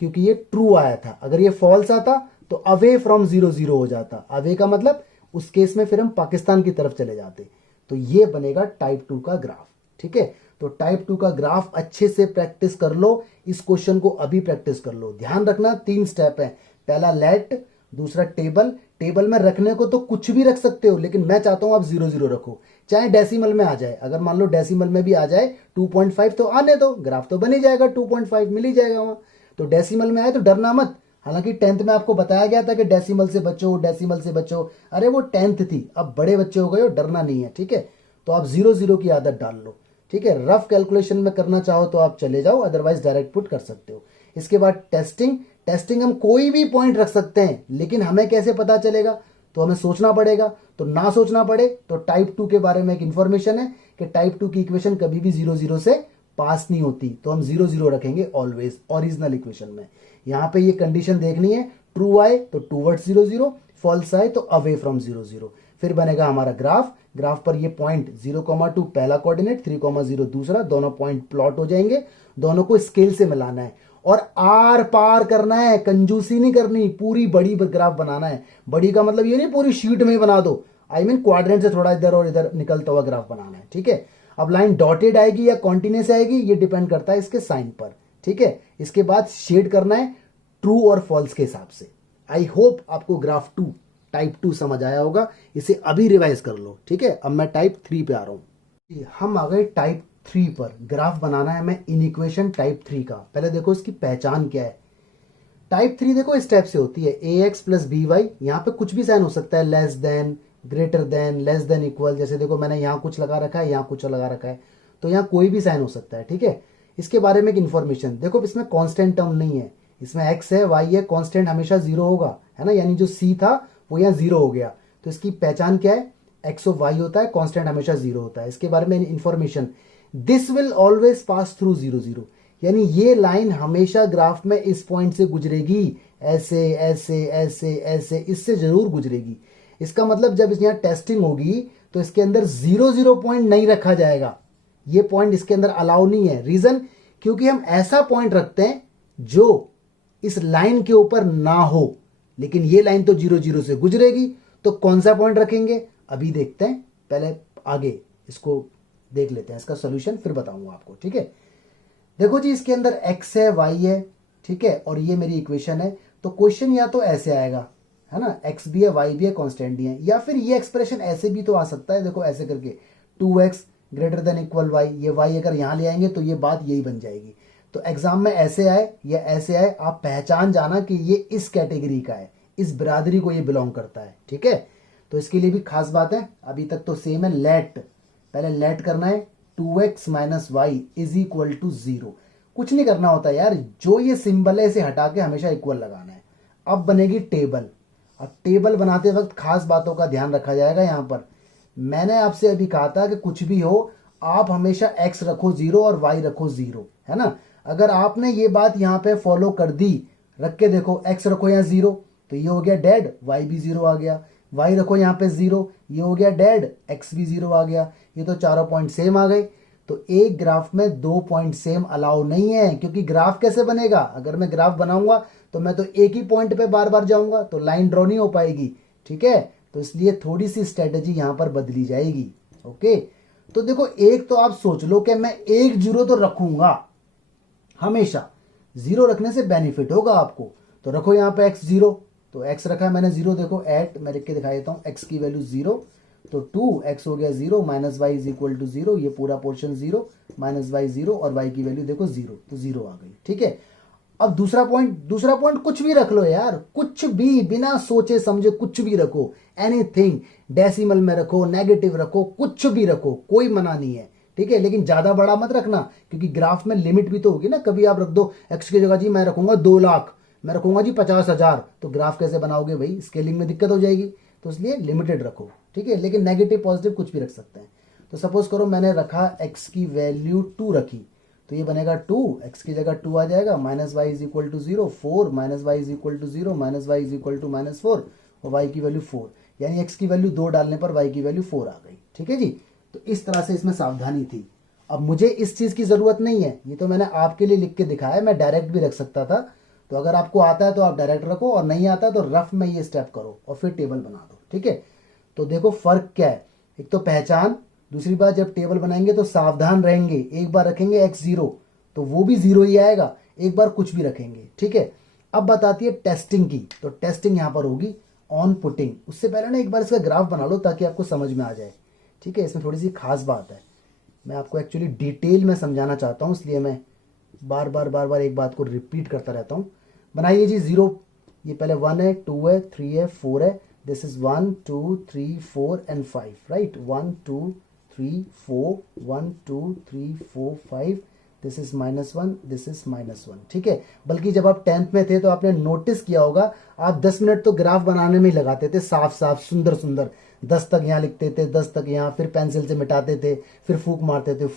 क्योंकि ये ट्रू आया था। अगर ये फॉल्स आता तो अवे फ्रॉम 0 0 हो जाता। अवे का मतलब उस केस में फिर हम पाकिस्तान की तरफ चले जाते। तो ये बनेगा टाइप 2 का ग्राफ, ठीक है। तो टाइप 2 का ग्राफ अच्छे से प्रैक्टिस कर लो, इस क्वेश्चन को अभी प्रैक्टिस कर लो। ध्यान रखना 3 स्टेप है, पहला लेट, दूसरा टेबल। टेबल में रखने को तो कुछ भी रख सकते हो, लेकिन मैं चाहता हूं आप 0 0 रखो, चाहे डेसिमल में आ जाए। अगर मान लो डेसिमल में भी आ जाए 2.5 तो आने दो, ग्राफ तो बन ही जाएगा, 2.5 मिल ही जाएगा वहां। तो डेसिमल में आए तो डरना मत। हालांकि 10th में आपको बताया गया था कि डेसिमल से बचो, डेसिमल से बचो, अरे वो 10th थी, अब बड़े बच्चे हो गए हो, डरना नहीं है, ठीक है। तो आप 0 0 की आदत डाल लो, ठीक है। रफ कैलकुलेशन में करना चाहो तो आप चले जाओ, अदरवाइज डायरेक्ट पुट कर सकते हो। इसके बाद टेस्टिंग। टेस्टिंग हम कोई भी पॉइंट रख सकते हैं, लेकिन हमें कैसे पता चलेगा, तो हमें सोचना पड़ेगा। तो ना सोचना पड़े तो टाइप 2 के बारे में एक इंफॉर्मेशन है कि टाइप 2 की इक्वेशन कभी भी 0 0 से पास नहीं होती, तो हम 0 0 रखेंगे ऑलवेज ओरिजिनल इक्वेशन में। यहां पे ये कंडीशन देखनी है, ट्रू आए तो टूवर्ड्स 0 0, फॉल्स आए तो अवे फ्रॉम 0 0। फिर बनेगा हमारा ग्राफ। ग्राफ पर ये पॉइंट 0,2 पहला कोऑर्डिनेट, 3,0 दूसरा, दोनों पॉइंट प्लॉट हो जाएंगे। दोनों को स्केल से मिलाना है और आर पार करना है, कंजूसी नहीं करनी, पूरी बड़ी ग्राफ बनाना है। बड़ी का मतलब ये नहीं पूरी शीट में ही बना दो, आई मीन क्वाड्रेंट से थोड़ा इधर और इधर निकलता हुआ ग्राफ बनाना है, ठीक है। अब लाइन डॉटेड आएगी या कॉन्टिन्यूस आएगी, ये डिपेंड करता है इसके साइन पर, ठीक है। इसके बाद शेड करना है ट्रू और फॉल्स के हिसाब से। आई होप आपको ग्राफ 2 टाइप 2 समझ आया होगा, इसे अभी रिवाइज कर लो, ठीक है। अब मैं टाइप 3 पे आ रहा हूं। हम आ गए टाइप 3 पर। ग्राफ बनाना है हमें इनइक्वेशन टाइप 3 का। पहले देखो इसकी पहचान क्या है। टाइप 3 देखो इस टाइप से होती है, ax प्लस बी वाई। यहाँ पे कुछ भी साइन हो सकता है, less than, greater than, less than, equal. जैसे देखो मैंने यहाँ कुछ लगा रखा है, यहाँ कुछ लगा रखा है, तो यहाँ कोई भी साइन हो सकता है, ठीक है। इसके बारे में एक इन्फॉर्मेशन देखो, इसमें कॉन्स्टेंट टर्म नहीं है, इसमें x है, y है, कॉन्स्टेंट हमेशा 0 होगा, है ना। यानी जो c था वो यहाँ 0 हो गया। तो इसकी पहचान क्या है, x और y होता है, कॉन्स्टेंट हमेशा 0 होता है। इसके बारे में information, this will always pass through 0 0, यानी ये लाइन हमेशा ग्राफ में इस पॉइंट से गुजरेगी, ऐसे ऐसे ऐसे ऐसे, इससे जरूर गुजरेगी। इसका मतलब जब यहाँ टेस्टिंग होगी तो इसके अंदर 0 0 पॉइंट नहीं रखा जाएगा, ये पॉइंट इसके अंदर अलाउ नहीं है। रीजन, क्योंकि हम ऐसा पॉइंट रखते हैं जो इस लाइन के ऊपर ना हो, लेकिन ये लाइन तो 0 0 से गुजरेगी, तो कौन सा पॉइंट रखेंगे अभी देखते हैं। पहले आगे इसको देख लेते हैं, इसका सॉल्यूशन फिर बताऊंगा आपको, ठीक है। देखो जी, इसके अंदर x है, y है, ठीक है, और ये मेरी इक्वेशन है। तो क्वेश्चन या तो ऐसे आएगा, है ना, x भी है, y भी है, कांस्टेंट भी है, या फिर ये एक्सप्रेशन ऐसे भी तो आ सकता है। देखो ऐसे करके 2x greater than equal y, ये y अगर यहां ले आएंगे तो ये बात यही बन जाएगी। तो एग्जाम में ऐसे आए या ऐसे आए, आप पहचान जाना कि ये इस कैटेगरी का है, इस बिरादरी को ये बिलोंग करता है, ठीक है। तो इसके लिए भी खास बात है, अभी तक तो सेम है। लेट, पहले लेट करना है 2x minus y is equal to 0। कुछ नहीं करना होता यार, जो ये सिंबल है इसे हटा के हमेशा इक्वल लगाना है। अब बनेगी टेबल। अब टेबल बनाते वक्त खास बातों का ध्यान रखा जाएगा। यहां पर मैंने आपसे अभी कहा था कि कुछ भी हो आप हमेशा x रखो 0 और y रखो 0, है ना। अगर आपने ये बात यहाँ पे फॉलो कर दी, रख के देखो, x रखो यहाँ 0 तो ये हो गया डेड, y भी 0 आ गया। y रखो यहाँ पे 0, ये हो गया डेड, x भी 0 आ गया। ये तो चारों पॉइंट सेम आ गए। तो एक ग्राफ में 2 पॉइंट सेम अलाउ नहीं है, क्योंकि ग्राफ कैसे बनेगा, अगर मैं ग्राफ बनाऊंगा तो मैं तो एक ही पॉइंट पे बार बार जाऊंगा तो लाइन ड्रॉ नहीं हो पाएगी, ठीक है। तो इसलिए थोड़ी सी स्ट्रेटेजी यहां पर बदली जाएगी। ओके, तो देखो एक तो आप सोच लो कि मैं एक जीरो तो रखूंगा, हमेशा जीरो रखने से बेनिफिट होगा आपको। तो रखो यहाँ पे एक्स जीरो, तो एक्स रखा है मैंने जीरो, देखो एट मैं लिख के दिखा देता हूँ, एक्स की वैल्यू जीरो, तो 2x हो गया zero, minus y is equal to zero, ये पूरा portion zero, minus y zero, और y की वैल्यू देखो जीरो, तो जीरो आ गई, ठीक है। अब दूसरा पॉइंट कुछ भी रख लो यार, कुछ भी, बिना सोचे समझे कुछ भी रखो, एनीथिंग, डेसिमल में रखो, नेगेटिव रखो, कुछ भी रखो, कोई मना नहीं है, ठीक है। लेकिन ज्यादा बड़ा मत रखना, क्योंकि ग्राफ में लिमिट भी तो होगी ना। कभी आप रख दो x की जगह जी मैं रखूंगा 2 लाख, मैं रखूंगा जी 50,000, तो ग्राफ कैसे बनाओगे भाई, स्केलिंग में दिक्कत हो जाएगी। तो इसलिए लिमिटेड रखो, ठीक है। लेकिन नेगेटिव पॉजिटिव कुछ भी रख सकते हैं। तो सपोज करो मैंने रखा x की वैल्यू 2 रखी, तो ये बनेगा 2, x की जगह 2 आ जाएगा, minus y is equal to 0, 4 minus y is equal to 0, minus y is equal to minus 4, और y की वैल्यू 4, यानी x की वैल्यू 2 डालने पर y की वैल्यू 4 आ गई, ठीक है जी। तो इस तरह से इसमें सावधानी थी। अब मुझे इस चीज़ की ज़रूरत नहीं है, ये तो मैंने आपके लिए लिख के दिखाया, मैं डायरेक्ट भी रख सकता था। तो अगर आपको आता है तो आप डायरेक्ट रखो, और नहीं आता तो रफ में ये स्टेप करो और फिर टेबल बना दो, ठीक है। तो देखो फर्क क्या है, एक तो पहचान, दूसरी बात जब टेबल बनाएंगे तो सावधान रहेंगे। एक बार रखेंगे एक्स जीरो तो वो भी जीरो ही आएगा, एक बार कुछ भी रखेंगे, ठीक है। अब बताती है टेस्टिंग की, तो टेस्टिंग यहां पर होगी ऑन पुटिंग। उससे पहले ना एक बार इसका ग्राफ बना लो ताकि आपको समझ में आ जाए, ठीक है। इसमें थोड़ी सी खास बात है, मैं आपको एक्चुअली डिटेल में समझाना चाहता हूँ, इसलिए मैं बार बार एक बात को रिपीट करता रहता हूँ। बनाइए जी जीरो, ये पहले 1 है, 2 है, 3 है, 4 है, this is 1 2 3 4 and 5, right, 1 2 3 4, 1 2 3 4 5, this is -1, this is -1, ठीक है। बल्कि जब आप 10th में थे तो आपने नोटिस किया होगा, आप 10 मिनट तो ग्राफ बनाने में ही लगाते थे, साफ साफ सुंदर सुंदर, 10 तक यहाँ लिखते थे, 10 तक यहाँ, फिर पेंसिल से मिटाते थे, फिर फूक मारते थे,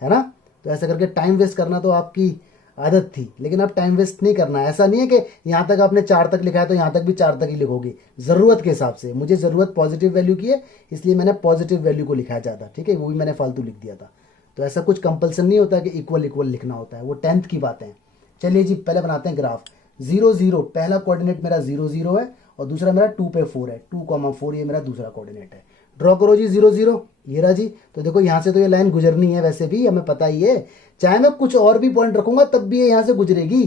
है ना। तो ऐसा करके टाइम वेस्ट करना तो आपकी आदत थी, लेकिन अब टाइम वेस्ट नहीं करना है। ऐसा नहीं है कि यहाँ तक आपने 4 तक लिखा है तो यहाँ तक भी 4 तक ही लिखोगे, ज़रूरत के हिसाब से। मुझे ज़रूरत पॉजिटिव वैल्यू की है, इसलिए मैंने पॉजिटिव वैल्यू को लिखा है ज़्यादा, ठीक है, वो भी मैंने फालतू लिख दिया था। तो ऐसा कुछ कंपल्सन नहीं होता कि इक्वल इक्वल लिखना होता है, वो 10th की बातें हैं। चलिए जी पहले बनाते हैं ग्राफ। 0 0, पहला कोऑर्डिनेट मेरा 0 0 है, और दूसरा मेरा 2 पे 4 है, 2,4 ये मेरा दूसरा कोऑर्डिनेट है। ड्रॉ करो जी 0 0, ये रहा जी। तो देखो यहाँ से तो ये लाइन गुजरनी है, वैसे भी हमें पता ही है, चाहे मैं कुछ और भी पॉइंट रखूंगा तब भी ये यहाँ से गुजरेगी,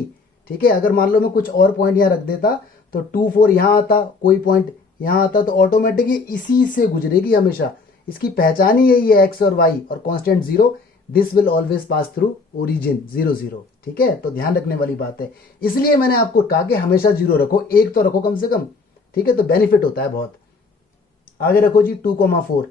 ठीक है। अगर मान लो मैं कुछ और पॉइंट यहाँ रख देता तो 2 4 यहाँ आता, कोई पॉइंट यहाँ आता, तो ऑटोमेटिक ये इसी से गुजरेगी हमेशा। इसकी पहचान ही यही है, एक्स और वाई और constant 0, this will always pass through origin 0 0, ठीक है। तो ध्यान रखने वाली बात है, इसलिए मैंने आपको कहा कि हमेशा 0 रखो, एक तो रखो कम से कम, ठीक है, तो बेनिफिट होता है बहुत। आगे रखो जी 2,4,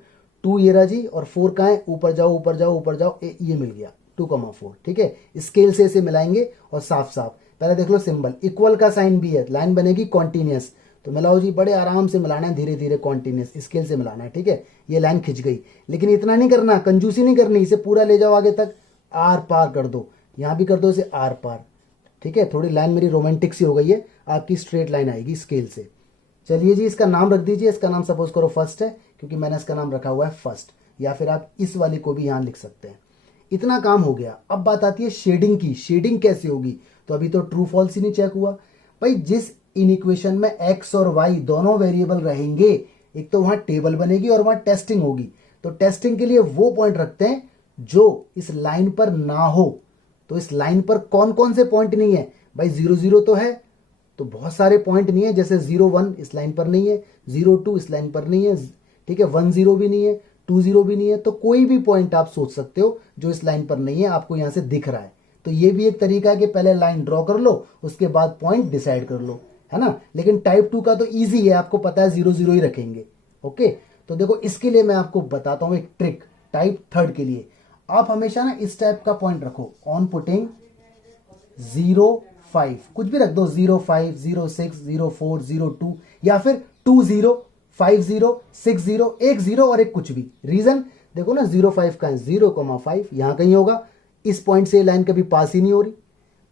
2 ये रहा जी, और 4 कहाँ है, ऊपर जाओ ऊपर जाओ ऊपर जाओ, ये मिल गया 2,4, ठीक है। स्केल से इसे मिलाएंगे और साफ साफ पहले देख लो सिंबल, इक्वल का साइन भी है, लाइन बनेगी कॉन्टिन्यूस, तो मिलाओ जी, बड़े आराम से मिलाना है, धीरे धीरे कॉन्टिन्यूस स्केल से मिलाना है, ठीक है। ये लाइन खिंच गई, लेकिन इतना नहीं करना, कंजूसी नहीं करनी, इसे पूरा ले जाओ आगे तक, आर पार कर दो, यहाँ भी कर दो इसे आर पार, ठीक है। थोड़ी लाइन मेरी रोमांटिक सी हो गई है, आपकी स्ट्रेट लाइन आएगी स्केल से। चलिए जी इसका नाम रख दीजिए, इसका नाम सपोज करो फर्स्ट है, क्योंकि मैंने इसका नाम रखा हुआ है फर्स्ट, या फिर आप इस वाली को भी यहाँ लिख सकते हैं। इतना काम हो गया। अब बात आती है शेडिंग की, शेडिंग कैसे होगी, तो अभी तो ट्रू फॉल्स ही नहीं चेक हुआ भाई। जिस इन इक्वेशन में एक्स और वाई दोनों वेरिएबल रहेंगे, एक तो वहां टेबल बनेगी और वहां टेस्टिंग होगी, तो टेस्टिंग के लिए वो पॉइंट रखते हैं जो इस लाइन पर ना हो। तो इस लाइन पर कौन कौन से पॉइंट नहीं है भाई, 0 0 तो है, तो बहुत सारे पॉइंट नहीं है, जैसे 0 1 इस लाइन पर नहीं है, 0 2 इस लाइन पर नहीं है, ठीक है, 1 0 भी नहीं है, 2 0 भी नहीं है, तो कोई भी पॉइंट आप सोच सकते हो जो इस लाइन पर नहीं है, आपको यहां से दिख रहा है। तो ये भी एक तरीका है कि पहले लाइन ड्रॉ कर लो, उसके बाद पॉइंट डिसाइड कर लो, है ना। लेकिन टाइप 2 का तो ईजी है, आपको पता है 0 0 ही रखेंगे, ओके। तो देखो इसके लिए मैं आपको बताता हूं एक ट्रिक, टाइप 3 के लिए आप हमेशा ना इस टाइप का पॉइंट रखो, ऑन पुटिंग 0 5, कुछ भी रख दो, 0 5 0 6 0 4 0 2, या फिर 2 0 5 0 6 0, एक 0 और एक कुछ भी। रीजन देखो ना, 0 5 का है, 0,5 यहां कहीं होगा, इस पॉइंट से लाइन कभी पास ही नहीं हो रही,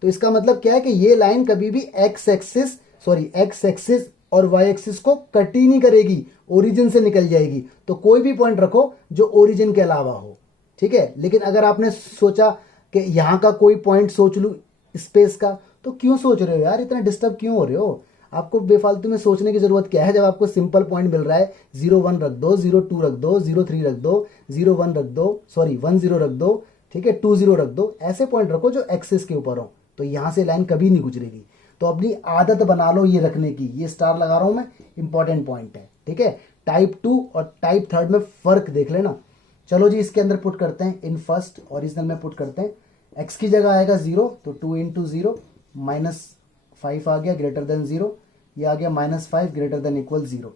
तो इसका मतलब क्या है कि ये लाइन कभी भी एक्स एक्सिस और वाई एक्सिस को कट ही नहीं करेगी, ओरिजिन से निकल जाएगी। तो कोई भी पॉइंट रखो जो ओरिजिन के अलावा हो, ठीक है। लेकिन अगर आपने सोचा कि यहां का कोई पॉइंट सोच लूं स्पेस का, तो क्यों सोच रहे हो यार, इतना डिस्टर्ब क्यों हो रहे हो? आपको बेफालतू में सोचने की जरूरत क्या है जब आपको सिंपल पॉइंट मिल रहा है। 0 1 रख दो, 0 2 रख दो, 0 3 रख दो, 0 1 रख दो, सॉरी 1 0 रख दो, ठीक है, 2 0 रख दो। ऐसे पॉइंट रखो जो एक्सिस के ऊपर हो, तो यहां से लाइन कभी नहीं गुजरेगी। तो अपनी आदत बना लो ये रखने की। ये स्टार लगा रहा हूं मैं, इंपॉर्टेंट पॉइंट है, ठीक है। टाइप 2 और टाइप 3 में फर्क देख लेना। चलो जी, इसके अंदर पुट करते हैं, इन फर्स्ट ओरिजिनल में पुट करते हैं। एक्स की जगह आएगा 0, तो 2 × 0 -5 आ गया ग्रेटर देन 0। ये आ गया -5 ग्रेटर देन इक्वल 0।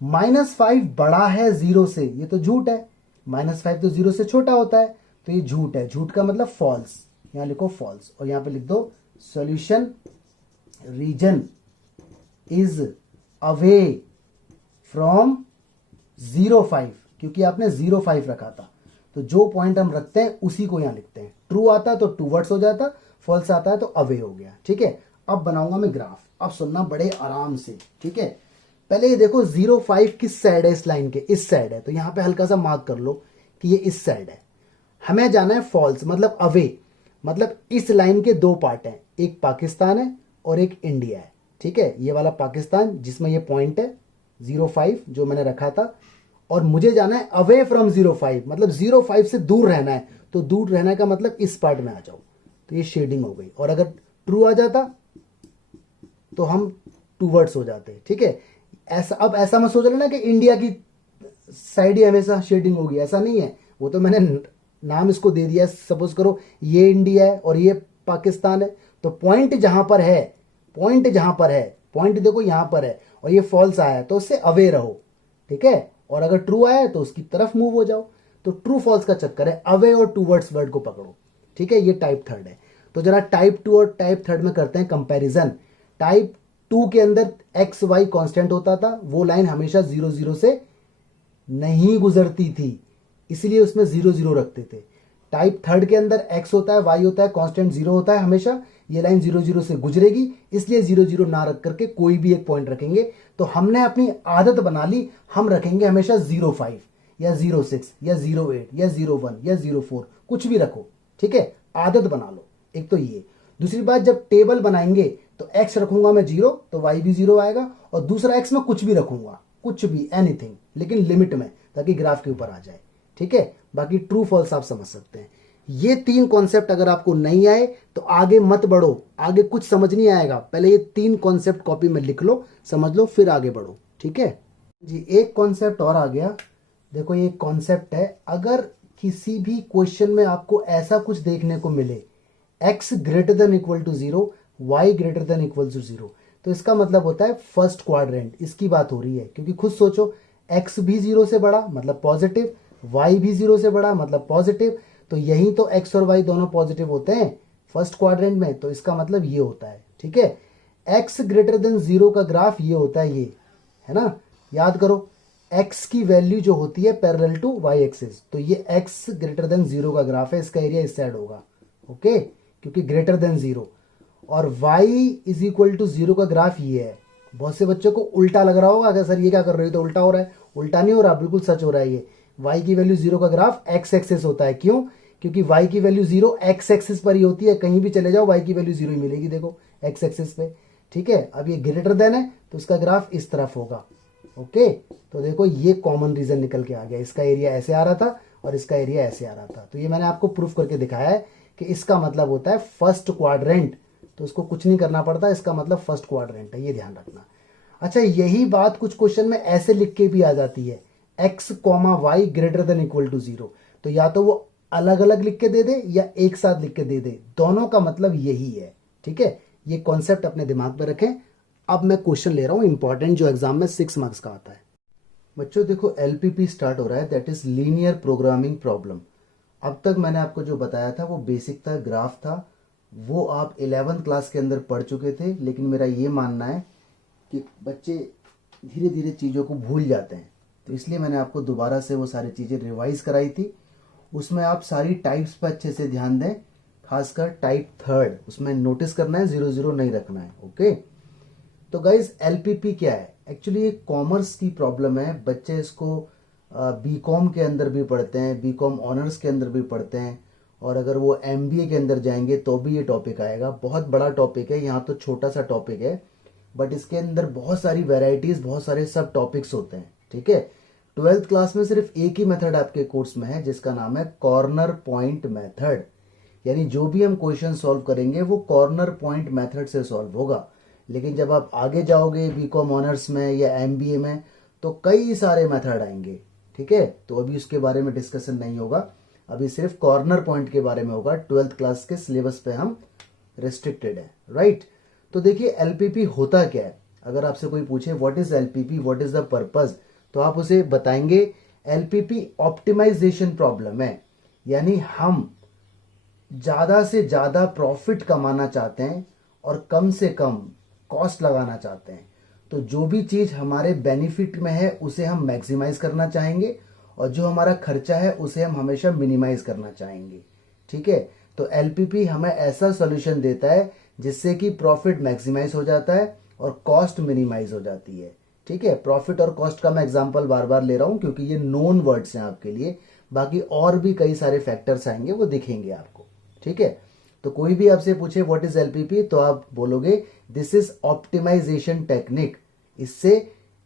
-5 बड़ा है 0 से, ये तो झूठ है। -5 तो 0 से छोटा होता है, तो ये झूठ है। झूठ का मतलब फॉल्स, यहां लिखो फॉल्स, और यहां पे लिख दो solution region is away from 0 5, क्योंकि आपने 0 5 रखा था। तो जो पॉइंट हम रखते हैं उसी को यहां लिखते हैं। ट्रू आता तो टूवर्ड्स हो जाता, फॉल्स आता है तो अवे हो गया, ठीक है। अब बनाऊंगा मैं ग्राफ, अब सुनना बड़े आराम से, ठीक है। पहले ये देखो 0 5 किस साइड है, इस लाइन के इस साइड है, तो यहां पे हल्का सा मार्क कर लो कि ये इस साइड है। हमें जाना है फॉल्स, मतलब अवे, मतलब इस लाइन के दो पार्ट हैं, एक पाकिस्तान है और एक इंडिया है, ठीक है। ये वाला पाकिस्तान जिसमें ये पॉइंट है 0 5 जो मैंने रखा था, और मुझे जाना है अवे फ्रॉम 0 5, मतलब 0 5 से दूर रहना है। तो दूर रहने का मतलब इस पार्ट में आ जाओ, तो ये शेडिंग हो गई। और अगर ट्रू आ जाता तो हम टूवर्ड्स हो जाते, ठीक है। ऐसा, अब ऐसा मत सोच लेना कि इंडिया की साइड ही हमेशा शेडिंग होगी, ऐसा नहीं है। वो तो मैंने नाम इसको दे दिया। सपोज करो ये इंडिया है और ये पाकिस्तान है, तो पॉइंट जहां पर है, पॉइंट जहां पर है, पॉइंट देखो यहां पर है, और ये फॉल्स आया तो उससे अवे रहो, ठीक है। और अगर ट्रू आया तो उसकी तरफ मूव हो जाओ। तो ट्रू फॉल्स का चक्कर है, अवे और टूवर्ड्स वर्ड को पकड़ो, ठीक है। ये टाइप 3 है। तो जरा टाइप 2 और टाइप 3 में करते हैं कंपैरिजन। टाइप 2 के अंदर एक्स वाई कांस्टेंट होता था, वो लाइन हमेशा 0 0 से नहीं गुजरती थी, इसलिए उसमें 0 0 रखते थे। टाइप 3 के अंदर एक्स होता है, वाई होता है, कांस्टेंट 0 होता है हमेशा, ये लाइन 0 0 से गुजरेगी, इसलिए 0 0 ना रख करके कोई भी एक पॉइंट रखेंगे। तो हमने अपनी आदत बना ली, हम रखेंगे हमेशा 0 5 या 0 6 या 0 8 या 0 1 या 0 4, कुछ भी रखो, ठीक है। आदत बना लो, एक तो ये। दूसरी बात, जब टेबल बनाएंगे तो एक्स रखूंगा मैं 0, तो वाई भी 0 आएगा, और दूसरा एक्स में कुछ भी रखूंगा, कुछ भी, एनीथिंग, लेकिन लिमिट में, ताकि ग्राफ के ऊपर आ जाए, ठीक है। बाकी ट्रू फॉल्स आप समझ सकते हैं। ये 3 कॉन्सेप्ट अगर आपको नहीं आए तो आगे मत बढ़ो, आगे कुछ समझ नहीं आएगा। पहले ये 3 कॉन्सेप्ट कॉपी में लिख लो, समझ लो, फिर आगे बढ़ो, ठीक है जी। एक कॉन्सेप्ट और आ गया, देखो ये कॉन्सेप्ट है, अगर किसी भी क्वेश्चन में आपको ऐसा कुछ देखने को मिले, x greater than equal to 0, y greater than equal to 0, तो इसका मतलब होता है फर्स्ट क्वाड्रेंट, इसकी बात हो रही है। क्योंकि खुद सोचो, x भी 0 से बड़ा मतलब पॉजिटिव, y भी 0 से बड़ा मतलब पॉजिटिव, तो यही तो x और y दोनों पॉजिटिव होते हैं फर्स्ट क्वाड्रेंट में, तो इसका मतलब ये होता है, ठीक है। x ग्रेटर देन 0 का ग्राफ ये होता है, ये है ना, याद करो। x की वैल्यू जो होती है पैरेलल टू y एक्सिस, तो ये x ग्रेटर देन 0 का ग्राफ है, इसका एरिया इस साइड होगा, ओके, क्योंकि ग्रेटर देन 0। और y इज इक्वल टू 0 का ग्राफ ये है। बहुत से बच्चों को उल्टा लग रहा होगा, अगर सर ये क्या कर रहे हो, तो उल्टा हो रहा है। उल्टा नहीं हो रहा, बिल्कुल सच हो रहा है। ये y की वैल्यू 0 का ग्राफ x एक्सिस होता है, क्यों? क्योंकि y की वैल्यू 0 x एक्सिस पर ही होती है, कहीं भी चले जाओ y की वैल्यू 0 ही मिलेगी, देखो x एक्सिस पे, ठीक है। अब ये ग्रेटर देन है तो इसका ग्राफ इस तरफ होगा, ओके। तो देखो ये कॉमन रीजन निकल के आ गया, इसका एरिया ऐसे आ रहा था और इसका एरिया ऐसे आ रहा था। तो ये मैंने आपको प्रूफ करके दिखाया है कि इसका मतलब होता है फर्स्ट क्वाड्रेंट, तो इसको कुछ नहीं करना पड़ता, इसका मतलब फर्स्ट क्वाड्रेंट है, ये ध्यान रखना। अच्छा, यही बात कुछ क्वेश्चन में ऐसे लिख के भी आ जाती है, x, y greater than equal to 0, तो या तो वो अलग अलग लिख के दे दे या एक साथ लिख के दे दे, दोनों का मतलब यही है, ठीक है। ये कॉन्सेप्ट अपने दिमाग में रखें। अब मैं क्वेश्चन ले रहा हूं इंपॉर्टेंट, जो एग्जाम में 6 मार्क्स का आता है। बच्चों देखो, LPP स्टार्ट हो रहा है, that is linear programming problem. अब तक मैंने आपको जो बताया था वो बेसिक था, ग्राफ था, वो आप 11th क्लास के अंदर पढ़ चुके थे। लेकिन मेरा ये मानना है कि बच्चे धीरे धीरे चीज़ों को भूल जाते हैं, तो इसलिए मैंने आपको दोबारा से वो सारी चीज़ें रिवाइज कराई थी। उसमें आप सारी टाइप्स पर अच्छे से ध्यान दें, खासकर टाइप 3, उसमें नोटिस करना है, 0 0 नहीं रखना है, ओके। तो गाइज LPP क्या है? एक्चुअली ये कॉमर्स की प्रॉब्लम है, बच्चे इसको बीकॉम के अंदर भी पढ़ते हैं, बीकॉम ऑनर्स के अंदर भी पढ़ते हैं, और अगर वो MBA के अंदर जाएंगे तो भी ये टॉपिक आएगा। बहुत बड़ा टॉपिक है, यहाँ तो छोटा सा टॉपिक है, बट इसके अंदर बहुत सारी वेराइटीज़, बहुत सारे सब टॉपिक्स होते हैं। ठीक है, 12th क्लास में सिर्फ एक ही मेथड आपके कोर्स में है जिसका नाम है कॉर्नर पॉइंट मेथड। यानी जो भी हम क्वेश्चन सॉल्व करेंगे वो कॉर्नर पॉइंट मेथड से सॉल्व होगा। लेकिन जब आप आगे जाओगे BCom ऑनर्स में या MBA में तो कई सारे मेथड आएंगे। ठीक है, तो अभी उसके बारे में डिस्कशन नहीं होगा, अभी सिर्फ कॉर्नर पॉइंट के बारे में होगा। 12th क्लास के सिलेबस पे हम रिस्ट्रिक्टेड है, राइट। तो देखिए LPP होता क्या है। अगर आपसे कोई पूछे what is LPP, what is the purpose, तो आप उसे बताएंगे LPP ऑप्टिमाइजेशन प्रॉब्लम है। यानी हम ज़्यादा से ज़्यादा प्रॉफिट कमाना चाहते हैं और कम से कम कॉस्ट लगाना चाहते हैं। तो जो भी चीज़ हमारे बेनिफिट में है उसे हम मैक्सिमाइज करना चाहेंगे और जो हमारा खर्चा है उसे हम हमेशा मिनिमाइज करना चाहेंगे। ठीक है, तो LPP हमें ऐसा सॉल्यूशन देता है जिससे कि प्रॉफिट मैक्सिमाइज हो जाता है और कॉस्ट मिनिमाइज हो जाती है। ठीक है, प्रॉफिट और कॉस्ट का मैं एग्जांपल बार बार ले रहा हूं क्योंकि ये नोन वर्ड्स हैं आपके लिए, बाकी और भी कई सारे फैक्टर्स आएंगे वो दिखेंगे आपको। ठीक है, तो कोई भी आपसे पूछे व्हाट इज LPP तो आप बोलोगे दिस इज ऑप्टिमाइजेशन टेक्निक। इससे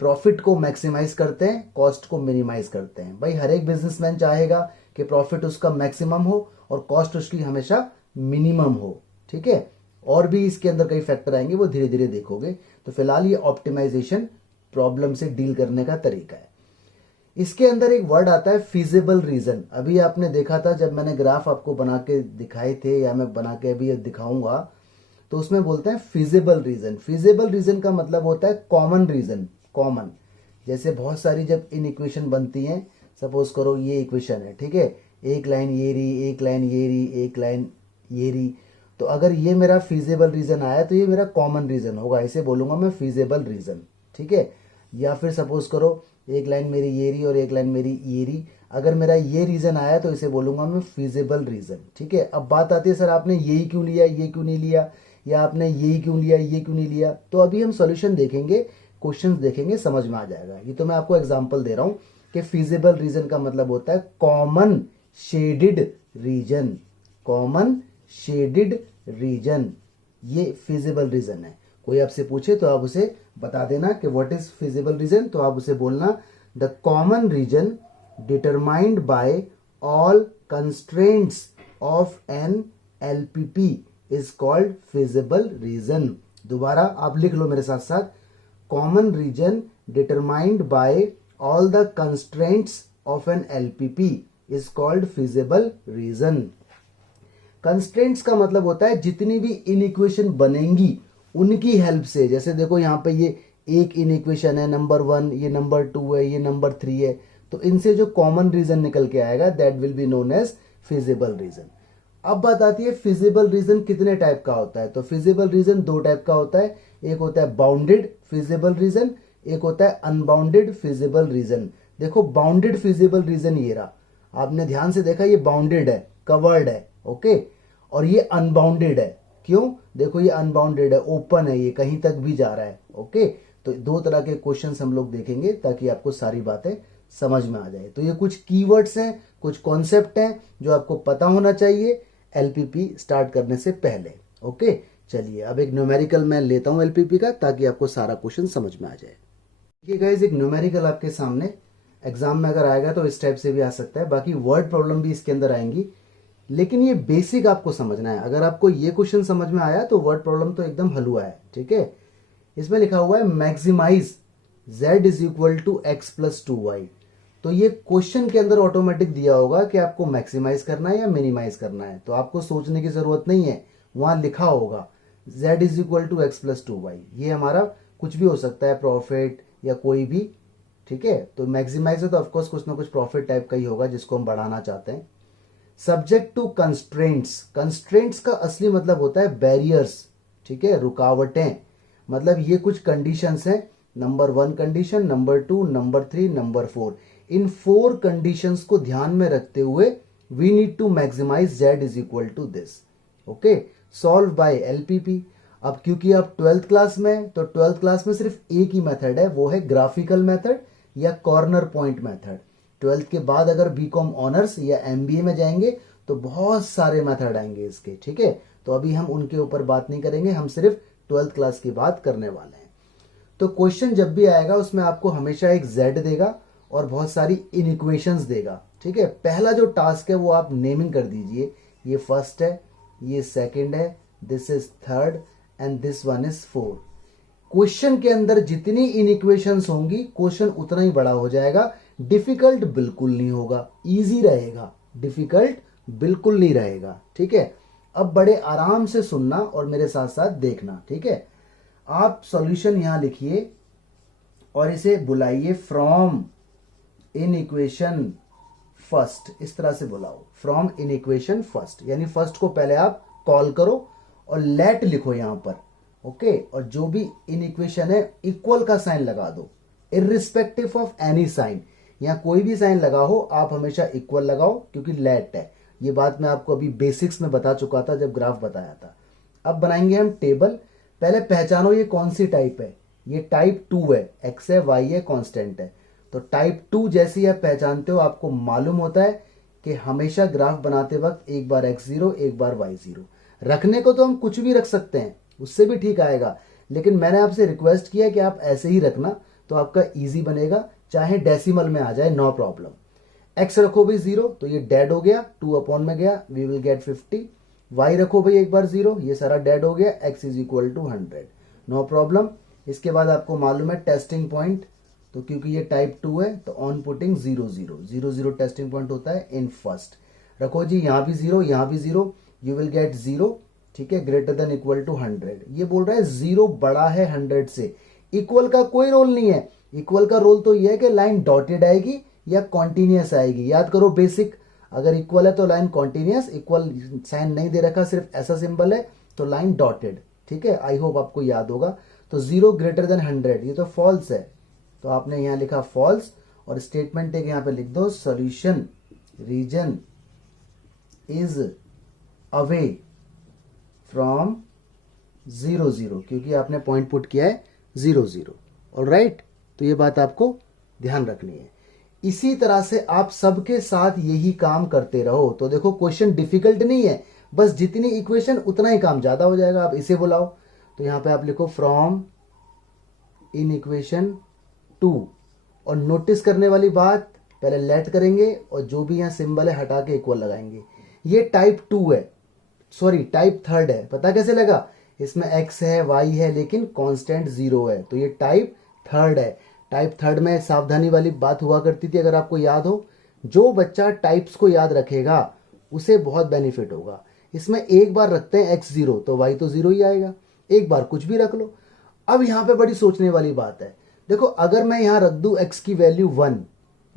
प्रॉफिट को मैक्सिमाइज करते हैं, कॉस्ट को मिनिमाइज करते हैं। भाई हर एक बिजनेसमैन चाहेगा कि प्रॉफिट उसका मैक्सिमम हो और कॉस्ट उसकी हमेशा मिनिमम हो। ठीक है, और भी इसके अंदर कई फैक्टर आएंगे वो धीरे धीरे देखोगे। तो फिलहाल ये ऑप्टिमाइजेशन प्रॉब्लम से डील करने का तरीका है। इसके अंदर एक वर्ड आता है फिजिबल रीजन। अभी आपने देखा था जब मैंने ग्राफ आपको बना के दिखाए थे, या मैं बना के अभी दिखाऊंगा, तो उसमें बोलते हैं फिजिबल रीजन। फिजिबल रीजन का मतलब होता है कॉमन रीजन। कॉमन, जैसे बहुत सारी जब इन इक्वेशन बनती हैं, सपोज करो ये इक्वेशन है, ठीक है, एक लाइन ये रही, एक लाइन ये रही, एक लाइन ये रही, तो अगर ये मेरा फिजिबल रीजन आया तो ये मेरा कॉमन रीजन होगा, इसे बोलूंगा मैं फिजिबल रीजन। ठीक है, या फिर सपोज करो एक लाइन मेरी ये रही और एक लाइन मेरी ये रही, अगर मेरा ये रीजन आया तो इसे बोलूंगा मैं फिजिबल रीजन। ठीक है, अब बात आती है सर आपने यही क्यों लिया, ये क्यों नहीं लिया, या आपने यही क्यों लिया, ये क्यों नहीं लिया। तो अभी हम सॉल्यूशन देखेंगे, क्वेश्चंस देखेंगे, समझ में आ जाएगा। ये तो मैं आपको एग्जांपल दे रहा हूं कि फिजिबल रीजन का मतलब होता है common shaded region. Common shaded region, ये फिजिबल रीजन है। कोई आपसे पूछे तो आप उसे बता देना कि व्हाट इज फिजिबल रीजन, तो आप उसे बोलना the common region determined by all constraints of an LPP is called feasible region. दोबारा आप लिख लो मेरे साथ साथ, common region determined by all the constraints of an LPP is called feasible region. Constraints का मतलब होता है जितनी भी इनइक्वेशन बनेंगी उनकी हेल्प से। जैसे देखो यहाँ पे ये एक इनइक्वेशन है, नंबर 1, ये नंबर 2 है, ये नंबर 3 है, तो इनसे जो कॉमन रीजन निकल के आएगा that will be known as feasible region. अब बात आती है फिजिबल रीजन कितने टाइप का होता है। तो फिजिबल रीजन दो टाइप का होता है, एक होता है बाउंडेड फिजिबल रीजन, एक होता है अनबाउंडेड फिजिबल रीजन। देखो बाउंडेड फिजिबल रीजन ये रहा, आपने ध्यान से देखा ये बाउंडेड है, कवर्ड है, ओके, और ये अनबाउंडेड है। क्यों? देखो ये अनबाउंडेड है, ओपन है, ये कहीं तक भी जा रहा है, ओके। तो दो तरह के क्वेश्चंस हम लोग देखेंगे ताकि आपको सारी बातें समझ में आ जाए। तो ये कुछ कीवर्ड्स हैं, कुछ कॉन्सेप्ट हैं जो आपको पता होना चाहिए LPP स्टार्ट करने से पहले, ओके। चलिए अब एक न्यूमेरिकल मैं लेता हूं LPP का ताकि आपको सारा क्वेश्चन समझ में आ जाए। देखिए गाइस, एक न्यूमेरिकल आपके सामने एग्जाम में अगर आएगा तो इस टाइप से भी आ सकता है, बाकी वर्ड प्रॉब्लम भी इसके अंदर आएंगी, लेकिन ये बेसिक आपको समझना है। अगर आपको ये क्वेश्चन समझ में आया तो वर्ड प्रॉब्लम तो एकदम हलवा है, ठीक है। इसमें लिखा हुआ है maximize z is equal to x plus 2y। तो ये क्वेश्चन के अंदर ऑटोमेटिक दिया होगा कि आपको मैक्सिमाइज करना है या मिनिमाइज करना है, तो आपको सोचने की जरूरत नहीं है, वहां लिखा होगा z is equal to x plus 2y। ये हमारा कुछ भी हो सकता है, प्रॉफिट या कोई भी, ठीक है। तो मैक्सिमाइज है तो ऑफकोर्स कुछ ना कुछ प्रॉफिट टाइप का ही होगा जिसको हम बढ़ाना चाहते हैं। सब्जेक्ट टू कंस्ट्रेंट्स, कंस्ट्रेंट्स का असली मतलब होता है बैरियर्स, ठीक है, रुकावटें। मतलब ये कुछ कंडीशंस हैं, number 1 condition, number 2, number 3, number 4। इन 4 कंडीशंस को ध्यान में रखते हुए we need to maximize z is equal to this, okay. Solve by LPP। अब क्योंकि आप 12th क्लास में, तो 12th क्लास में सिर्फ एक ही मेथड है, वो है ग्राफिकल मेथड या कॉर्नर पॉइंट मेथड। 12th के बाद अगर BCom ऑनर्स या MBA में जाएंगे तो बहुत सारे मेथड आएंगे इसके, ठीक है। तो अभी हम उनके ऊपर बात नहीं करेंगे, हम सिर्फ 12th क्लास की बात करने वाले हैं। तो क्वेश्चन जब भी आएगा उसमें आपको हमेशा एक z देगा और बहुत सारी इनइक्वेशंस देगा, ठीक है। पहला जो टास्क है वो आप नेमिंग कर दीजिए, ये फर्स्ट है, ये सेकंड है, this is third and this one is four. Question के अंदर जितनी इनइक्वेशंस होंगी क्वेश्चन उतना ही बड़ा हो जाएगा। डिफिकल्ट बिल्कुल नहीं होगा, इजी रहेगा, डिफिकल्ट बिल्कुल नहीं रहेगा, ठीक है। अब बड़े आराम से सुनना और मेरे साथ साथ देखना, ठीक है। आप सॉल्यूशन यहां लिखिए और इसे बुलाइए फ्रॉम इन इक्वेशन फर्स्ट, इस तरह से बुलाओ, फ्रॉम इन इक्वेशन फर्स्ट, यानी फर्स्ट को पहले आप कॉल करो और लेट लिखो यहां पर, ओके। और जो भी इन इक्वेशन है इक्वल का साइन लगा दो, इररिस्पेक्टिव ऑफ एनी साइन, यहां कोई भी साइन लगा हो आप हमेशा इक्वल लगाओ क्योंकि लेट है। ये बात मैं आपको अभी बेसिक्स में बता चुका था जब ग्राफ बताया था। अब बनाएंगे हम टेबल। पहले पहचानो ये कौन सी टाइप है, ये टाइप 2 है, एक्स है, वाई है, कांस्टेंट है। तो टाइप 2 जैसी आप पहचानते हो, आपको मालूम होता है कि हमेशा ग्राफ बनाते वक्त एक बार x0 एक बार y0। रखने को तो हम कुछ भी रख सकते हैं, उससे भी ठीक आएगा, लेकिन मैंने आपसे रिक्वेस्ट किया कि आप ऐसे ही रखना तो आपका इजी बनेगा, चाहे डेसिमल में आ जाए, नो प्रॉब्लम। x रखो भाई 0 तो ये डेड हो गया, 2 अपॉन में गया, वी विल गेट 50। y रखो भाई एक बार 0, ये सारा डेड हो गया, x is equal to 100, no problem. इसके बाद आपको मालूम है टेस्टिंग पॉइंट, तो क्योंकि ये टाइप 2 है तो ऑन पुटिंग 0 0 0 0 टेस्टिंग पॉइंट होता है इन फर्स्ट। रखो जी यहां भी 0 यहां भी 0, यू विल गेट 0, ठीक है, ग्रेटर देन इक्वल टू 100। ये बोल रहा है 0 बड़ा है 100 से। इक्वल का कोई रोल नहीं है, इक्वल का रोल तो ये है कि लाइन डॉटेड आएगी या कॉन्टिन्यूस आएगी। याद करो बेसिक, अगर इक्वल है तो लाइन कॉन्टिन्यूस, इक्वल साइन नहीं दे रखा, सिर्फ ऐसा सिंबल है तो लाइन डॉटेड, ठीक है। आई होप आपको याद होगा। तो 0 ग्रेटर देन 100 ये तो फॉल्स है, तो आपने यहां लिखा फॉल्स और स्टेटमेंट एक यहां पे लिख दो, solution region is away from 0 0, क्योंकि आपने पॉइंट पुट किया है 0 0। ऑलराइट, तो ये बात आपको ध्यान रखनी है। इसी तरह से आप सबके साथ यही काम करते रहो। तो देखो क्वेश्चन डिफिकल्ट नहीं है, बस जितनी इक्वेशन उतना ही काम ज्यादा हो जाएगा। आप इसे बुलाओ, तो यहां पे आप लिखो फ्रॉम इन इक्वेशन 2, और नोटिस करने वाली बात, पहले लेट करेंगे और जो भी यहां सिंबल है हटा के इक्वल लगाएंगे। ये टाइप 2 है, सॉरी टाइप 3 है। पता कैसे लगा, इसमें x है y है लेकिन कांस्टेंट 0 है, तो ये टाइप 3 है। टाइप 3 में सावधानी वाली बात हुआ करती थी, अगर आपको याद हो। जो बच्चा टाइप्स को याद रखेगा उसे बहुत बेनिफिट होगा। इसमें एक बार रखते हैं x0 तो y तो 0 ही आएगा, एक बार कुछ भी रख लो। अब यहां पे बड़ी सोचने वाली बात है, देखो अगर मैं यहां रख दूं x की वैल्यू 1,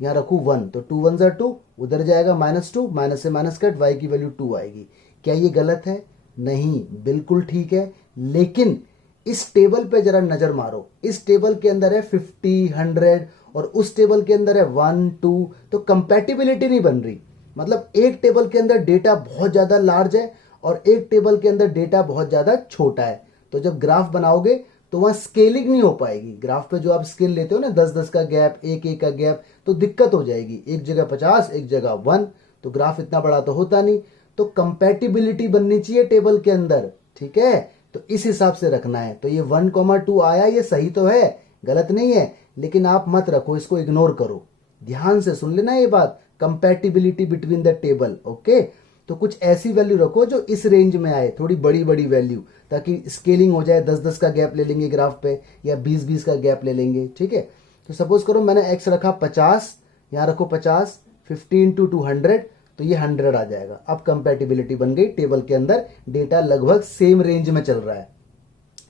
यहां रखूं 1 तो 2 1 2, उधर जाएगा -2, माइनस से माइनस कट, y की वैल्यू 2 आएगी। क्या ये गलत है? नहीं, बिल्कुल ठीक है। लेकिन इस टेबल पे जरा नजर मारो, इस टेबल के अंदर है 50 100 और उस टेबल के अंदर है 1 2, तो कंपैटिबिलिटी नहीं बन रही। मतलब एक टेबल के अंदर डेटा बहुत ज्यादा लार्ज है और एक टेबल के अंदर डेटा बहुत ज्यादा छोटा है, तो जब ग्राफ बनाओगे तो वहां स्केलिंग नहीं हो पाएगी। ग्राफ पे जो आप स्केल लेते हो ना, 10 10 का गैप, 1 1 का गैप, तो दिक्कत हो जाएगी। एक जगह 50 एक जगह 1, तो ग्राफ इतना बड़ा तो होता नहीं। तो कंपैटिबिलिटी बननी चाहिए टेबल के अंदर, ठीक है। तो इस हिसाब से रखना है। तो ये 1,2 आया, ये सही तो है, गलत नहीं है, लेकिन आप मत रखो, इसको इग्नोर करो। ध्यान से सुन लेना ये बात, compatibility between the table, okay. तो कुछ ऐसी वैल्यू रखो जो इस रेंज में आए, थोड़ी बड़ी बड़ी वैल्यू, ताकि स्केलिंग हो जाए। 10 10 का गैप ले लेंगे ग्राफ पे, या 20 20 का गैप ले लेंगे, ठीक है। तो सपोज करो मैंने x रखा 50, यहां रखो 50, 50 × 200, तो ये 100 आ जाएगा। अब कंपैटिबिलिटी बन गई, टेबल के अंदर डेटा लगभग सेम रेंज में चल रहा है,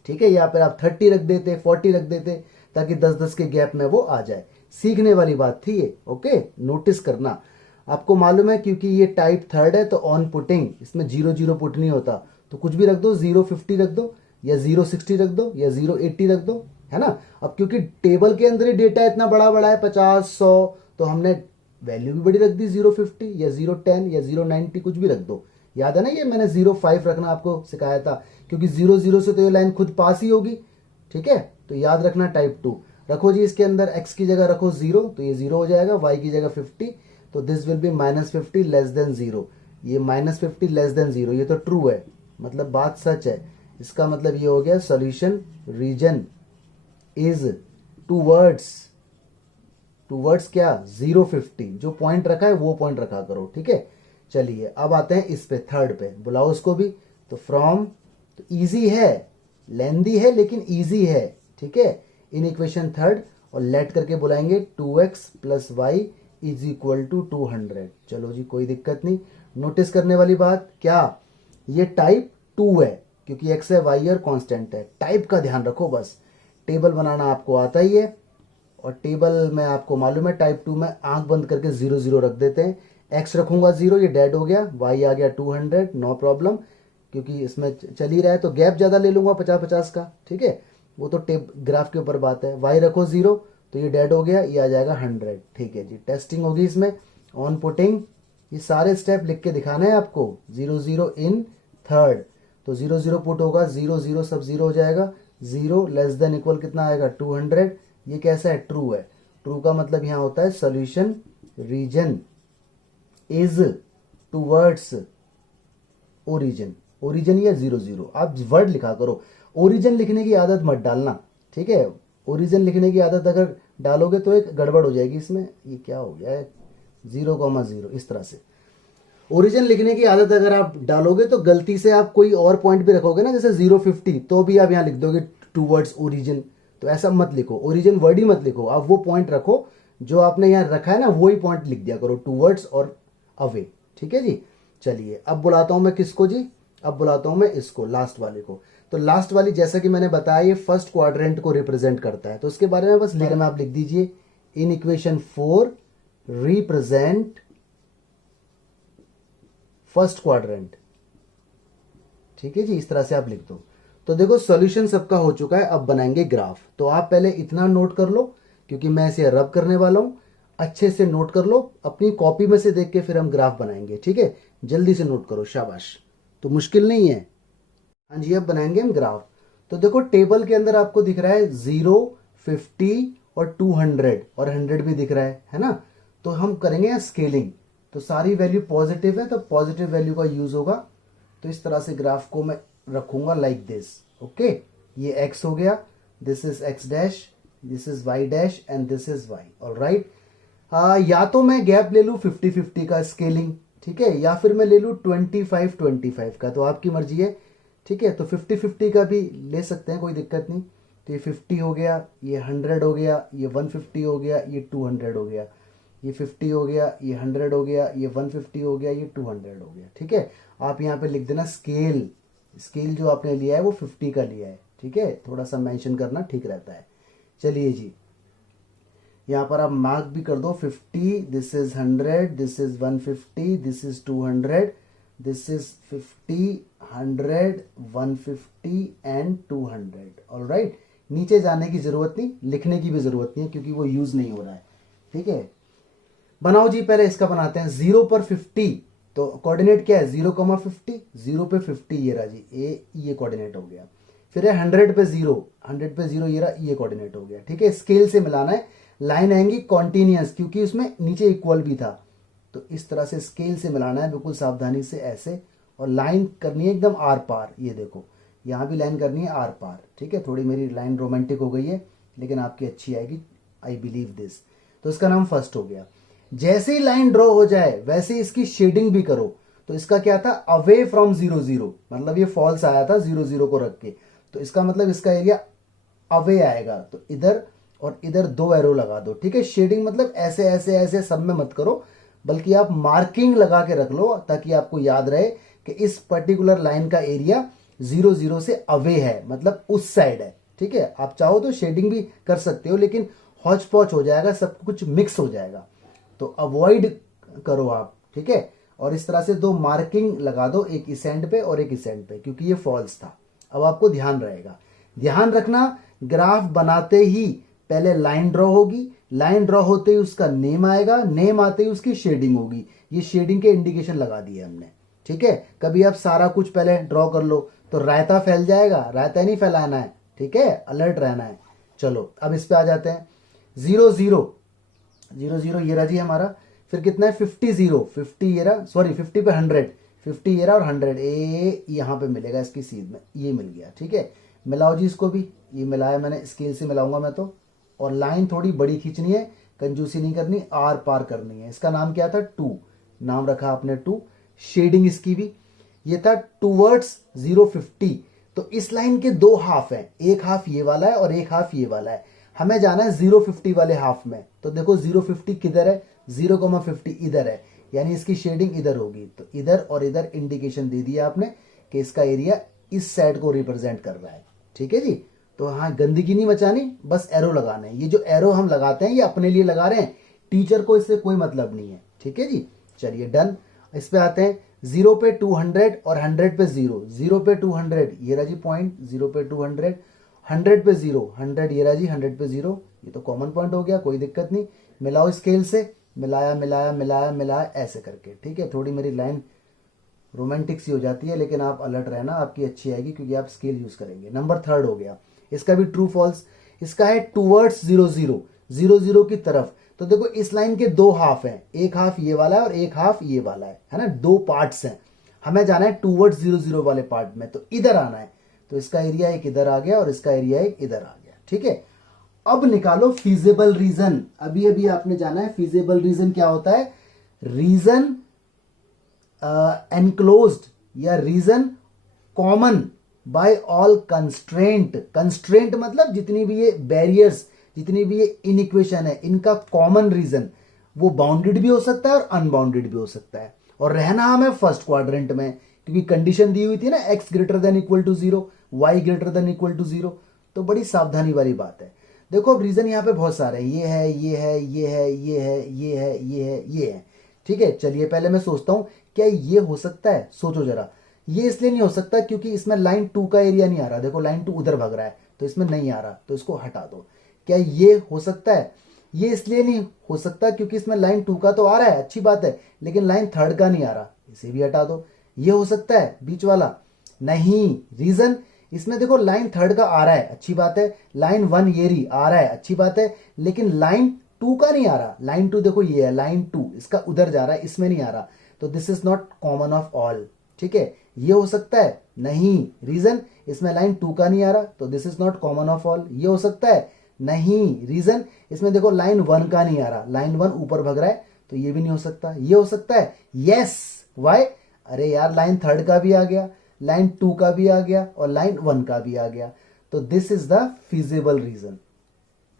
ठीक है। यहाँ पर आप 30 रख देते, 40 रख देते, ताकि 10 10 के गैप में वो आ जाए। सीखने वाली बात थी ये, ओके। नोटिस करना, आपको मालूम है क्योंकि ये टाइप 3 है तो ऑन पुटिंग इसमें 0 0 पुट नहीं होता, तो कुछ भी रख दो, 0 50 रख दो, या 0 60 रख दो, या 0 80 रख दो, है ना। अब क्योंकि टेबल के अंदर ही डेटा इतना बड़ा बड़ा है, 50 100, तो हमने वैल्यू भी बड़ी रख दी, 0 50 या 0 10 या 0 90, कुछ भी रख दो। याद है ना, ये मैंने 0 5 रखना आपको सिखाया था, क्योंकि 0 0 से तो ये लाइन खुद पास ही होगी, ठीक है। तो याद रखना टाइप 2 रखो जी। इसके अंदर x की जगह रखो 0, तो ये 0 हो जाएगा, y की जगह 50, तो this will be -50 less than 0। ये -50 लेस देन 0, ये तो ट्रू है, मतलब बात सच है। इसका मतलब ये हो गया सॉल्यूशन रीजन इज टूवर्ड्स क्या 050, जो पॉइंट रखा है वो पॉइंट रखा करो, ठीक है। चलिए अब आते हैं इस पे, थर्ड पे, बुलाओ उसको भी। तो फ्रॉम, तो इजी है, लेंदी है लेकिन इजी है, ठीक है। इन इक्वेशन थर्ड, और लेट करके बुलाएंगे 2x प्लस वाई इज इक्वल टू 200। चलो जी, कोई दिक्कत नहीं। नोटिस करने वाली बात क्या, ये टाइप 2 है क्योंकि x है, y और कांस्टेंट है। टाइप का ध्यान रखो बस। टेबल बनाना आपको आता ही है, और टेबल में आपको मालूम है टाइप 2 में आंख बंद करके 0 0 रख देते हैं। x रखूंगा 0, ये डेड हो गया, y आ गया 200, नो प्रॉब्लम, क्योंकि इसमें चल ही रहा है तो गैप ज़्यादा ले लूंगा 50-50 का, ठीक है। वो तो टेप ग्राफ के ऊपर बात है। y रखो 0, तो ये डेड हो गया, ये आ जाएगा 100, ठीक है जी। टेस्टिंग होगी इसमें ऑन पुटिंग, ये सारे स्टेप लिख के दिखाना है आपको। 0 0 इन थर्ड, तो 0 0 पुट होगा, 0 0 सब 0 हो जाएगा। 0 लेस देन इक्वल कितना आएगा 200। ये कैसा है, ट्रू है। ट्रू का मतलब यहाँ होता है solution region is towards origin. Origin या 0 0, आप वर्ड लिखा करो। ओरिजिन लिखने की आदत मत डालना, ठीक है। ओरिजिन लिखने की आदत अगर डालोगे तो एक गड़बड़ हो जाएगी इसमें। ये क्या हो गया है, 0,0, इस तरह से ओरिजिन लिखने की आदत अगर आप डालोगे तो गलती से आप कोई और पॉइंट भी रखोगे ना, जैसे 050, तो भी आप यहाँ लिख दोगे टूवर्ड्स ओरिजिन। तो ऐसा मत लिखो, ओरिजिन वर्ड ही मत लिखो, आप वो पॉइंट रखो जो आपने यहाँ रखा है ना, वही पॉइंट लिख दिया करो, टूवर्ड्स और अवे, ठीक है जी। चलिए अब बुलाता हूं मैं किसको जी, अब बुलाता हूं मैं इसको, लास्ट वाले को। तो लास्ट वाली, जैसा कि मैंने बताया, ये फर्स्ट क्वाड्रेंट को रिप्रेजेंट करता है, तो उसके बारे में बस लिखना, आप लिख दीजिए in equation 4 represent first quadrant, ठीक है जी। इस तरह से आप लिख दो। तो देखो सॉल्यूशन सबका हो चुका है, अब बनाएंगे ग्राफ। तो आप पहले इतना नोट कर लो, क्योंकि मैं इसे रब करने वाला हूं, अच्छे से नोट कर लो, अपनी कॉपी में से देख के फिर हम ग्राफ बनाएंगे, ठीक है। जल्दी से नोट करो, शाबाश। तो मुश्किल नहीं है, हाँ जी। अब बनाएंगे हम ग्राफ। तो देखो टेबल के अंदर आपको दिख रहा है 0, 50 और 200, और 100 भी दिख रहा है ना। तो हम करेंगे स्केलिंग, तो सारी वैल्यू पॉजिटिव है तो पॉजिटिव वैल्यू का यूज होगा। तो इस तरह से ग्राफ को मैं रखूंगा लाइक दिस, ओके। ये x हो गया, this is x dash, this is y dash and this is y, alright. या तो मैं गैप ले लूं 50-50 का स्केलिंग, ठीक है, या फिर मैं ले लूं 25-25 का, तो आपकी मर्जी है, ठीक है। तो 50-50 का भी ले सकते हैं, कोई दिक्कत नहीं। तो ये 50 हो गया, ये 100 हो गया, ये 150 हो गया, ये 200 हो गया, ये 50 हो गया, ये 100 हो गया, ये 150 हो गया, ये 200 हो गया, ठीक है। आप यहाँ पे लिख देना स्केल, स्केल जो आपने लिया है वो 50 का लिया है, ठीक है। थोड़ा सा मेंशन करना ठीक रहता है। चलिए जी, यहाँ पर आप मार्क भी कर दो 50, this is 100, this is 150, this is 200, this is 50, 100, 150 and 200, alright. नीचे जाने की जरूरत नहीं, लिखने की भी जरूरत नहीं है, क्योंकि वो यूज नहीं हो रहा है, ठीक है। बनाओ जी, पहले इसका बनाते हैं। 0 पर 50, तो कोऑर्डिनेट क्या है 0,50, 0 पे 50 ये रहा जी, ये कोऑर्डिनेट हो गया। फिर है 100 पे 0, 100 पे 0 ये रहा, ये कोऑर्डिनेट हो गया, ठीक है। स्केल से मिलाना है, लाइन आएंगी कॉन्टिन्यूस, क्योंकि उसमें नीचे इक्वल भी था, तो इस तरह से स्केल से मिलाना है, बिल्कुल सावधानी से ऐसे, और लाइन करनी है एकदम आर पार। ये देखो यहाँ भी लाइन करनी है आर पार, ठीक है। थोड़ी मेरी लाइन रोमांटिक हो गई है, लेकिन आपकी अच्छी आएगी, आई बिलीव दिस। तो इसका नाम फर्स्ट हो गया। जैसे ही लाइन ड्रॉ हो जाए वैसे ही इसकी शेडिंग भी करो। तो इसका क्या था, अवे फ्रॉम 0 0, मतलब ये फॉल्स आया था 0 0 को रख के, तो इसका मतलब इसका एरिया अवे आएगा। तो इधर और इधर 2 एरो लगा दो, ठीक है। शेडिंग मतलब ऐसे ऐसे ऐसे सब में मत करो, बल्कि आप मार्किंग लगा के रख लो, ताकि आपको याद रहे कि इस पर्टिकुलर लाइन का एरिया 0 0 से अवे है, मतलब उस साइड है, ठीक है। आप चाहो तो शेडिंग भी कर सकते हो, लेकिन हौच पौच हो जाएगा, सब कुछ मिक्स हो जाएगा, तो अवॉइड करो आप, ठीक है। और इस तरह से 2 मार्किंग लगा दो, एक इस एंड पे और एक इस एंड पे, क्योंकि ये फॉल्स था। अब आपको ध्यान रहेगा, ध्यान रखना, ग्राफ बनाते ही पहले लाइन ड्रॉ होगी, लाइन ड्रॉ होते ही उसका नेम आएगा, नेम आते ही उसकी शेडिंग होगी। ये शेडिंग के इंडिकेशन लगा दिए हमने, ठीक है। कभी आप सारा कुछ पहले ड्रॉ कर लो तो रायता फैल जाएगा, रायता नहीं फैलाना है, ठीक है, अलर्ट रहना है। चलो अब इस पे आ जाते हैं। 0 0 0 0 ये रहा जी हमारा। फिर कितना है 50 0, 50 ये रहा, सॉरी 50 पे 100, 50 ये रहा और 100 ए यहाँ पे मिलेगा इसकी सीध में, ये मिल गया। ठीक है, मिलाओ जी इसको भी, ये मिलाया मैंने, स्केल से मिलाऊंगा मैं तो। और लाइन थोड़ी बड़ी खींचनी है, कंजूसी नहीं करनी, आर पार करनी है। इसका नाम क्या था, 2, नाम रखा आपने 2। शेडिंग इसकी भी, ये था टूवर्ड्स 050। तो इस लाइन के दो हाफ हैं, एक हाफ ये वाला है और एक हाफ ये वाला है। हमें जाना है 050 वाले हाफ में। तो देखो 050 किधर है, 0,50 इधर है, यानी इसकी शेडिंग इधर होगी। तो इधर और इधर इंडिकेशन दे दिया आपने कि इसका एरिया इस साइड को रिप्रेजेंट कर रहा है। ठीक है जी। तो हाँ, गंदगी नहीं मचानी, बस एरो लगाना है। ये जो एरो हम लगाते हैं ये अपने लिए लगा रहे हैं, टीचर को इससे कोई मतलब नहीं है। ठीक है जी, चलिए डन। इस पे आते हैं, 0 पे 200 और 100 पे 0, 0 पे 200 ये रहा जी पॉइंट, 0 पे 200, 100 पे 0, 100 ये रहा जी, 100 पे 0, ये तो कॉमन पॉइंट हो गया, कोई दिक्कत नहीं। मिलाओ स्केल से, मिलाया मिलाया मिलाया मिलाया ऐसे करके। ठीक है, थोड़ी मेरी लाइन रोमांटिक सी हो जाती है, लेकिन आप अलर्ट रहना, आपकी अच्छी आएगी क्योंकि आप स्केल यूज करेंगे। नंबर 3 हो गया, इसका भी ट्रू फॉल्स। इसका है टूवर्ड्स 0 0, 0 0 की तरफ। तो देखो इस लाइन के दो हाफ हैं, एक हाफ ये वाला है और एक हाफ ये वाला है ना, दो पार्ट्स हैं। हमें जाना है टूवर्ड्स 0 0 वाले पार्ट में, तो इधर आना है। तो इसका एरिया एक इधर आ गया और इसका एरिया एक इधर आ गया। ठीक है, अब निकालो फीजेबल रीजन। अभी अभी आपने जाना है फीजेबल रीजन क्या होता है। रीजन एनक्लोज्ड या region common by all constraint. Constraint मतलब जितनी भी ये बैरियर्स, जितनी भी ये इनइक्वेशन है, इनका कॉमन रीजन, वो बाउंडेड भी हो सकता है और अनबाउंडेड भी हो सकता है। और रहना हमें फर्स्ट क्वाड्रेंट में, क्योंकि कंडीशन दी हुई थी ना, x greater than equal to 0, y greater than equal to 0। तो बड़ी सावधानी वाली बात है। देखो अब रीजन यहाँ पे बहुत सारे हैं, ये है, ये है, ये है, ये है, ये है, ये है, ये है। ठीक है, चलिए पहले मैं सोचता हूं क्या ये हो सकता है। सोचो जरा, ये इसलिए नहीं हो सकता क्योंकि इसमें लाइन 2 का एरिया नहीं आ रहा। देखो लाइन 2 उधर भाग रहा है, तो इसमें नहीं आ रहा, तो इसको हटा दो। क्या ये हो सकता है, ये इसलिए नहीं हो सकता क्योंकि इसमें लाइन 2 का तो आ रहा है, अच्छी बात है, लेकिन लाइन 3 का नहीं आ रहा, इसे भी हटा दो। ये हो सकता है बीच वाला, नहीं। रीजन, इसमें देखो लाइन 3 का आ रहा है, अच्छी बात है, लाइन 1 ये रही आ रहा है, अच्छी बात है, लेकिन लाइन 2 का नहीं आ रहा। लाइन 2 देखो ये है, लाइन 2 इसका उधर जा रहा है, इसमें नहीं आ रहा, तो this is not common of all. ठीक है, ये हो सकता है, नहीं। रीजन, इसमें लाइन 2 का नहीं आ रहा, तो this is not common of all. ये हो सकता है, नहीं। रीजन, इसमें देखो लाइन 1 का नहीं आ रहा, लाइन 1 ऊपर भग रहा है, तो ये भी नहीं हो सकता। ये हो सकता है, यस। वाई, अरे यार लाइन 3 का भी आ गया, लाइन 2 का भी आ गया और लाइन 1 का भी आ गया, तो this is the feasible region.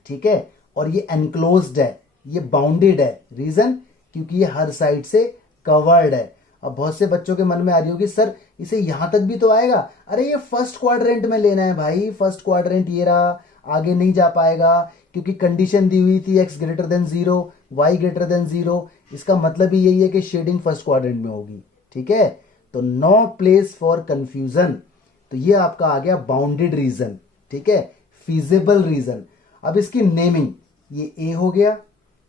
ठीक है, और ये एनक्लोज्ड है, ये बाउंडेड है। रीजन, क्योंकि ये हर साइड से कवर्ड है। अब बहुत से बच्चों के मन में आ रही होगी, सर इसे यहां तक भी तो आएगा। अरे ये फर्स्ट क्वाड्रेंट में लेना है भाई, फर्स्ट क्वाड्रेंट ये रहा, आगे नहीं जा पाएगा क्योंकि कंडीशन दी हुई थी x greater then 0, y greater then 0। इसका मतलब ही यही है कि शेडिंग फर्स्ट क्वाड्रेंट में होगी। ठीक है, तो नो प्लेस फॉर कंफ्यूजन। तो ये आपका आ गया बाउंडेड रीजन। ठीक है, फीजिबल रीजन। अब इसकी नेमिंग, ये ए हो गया,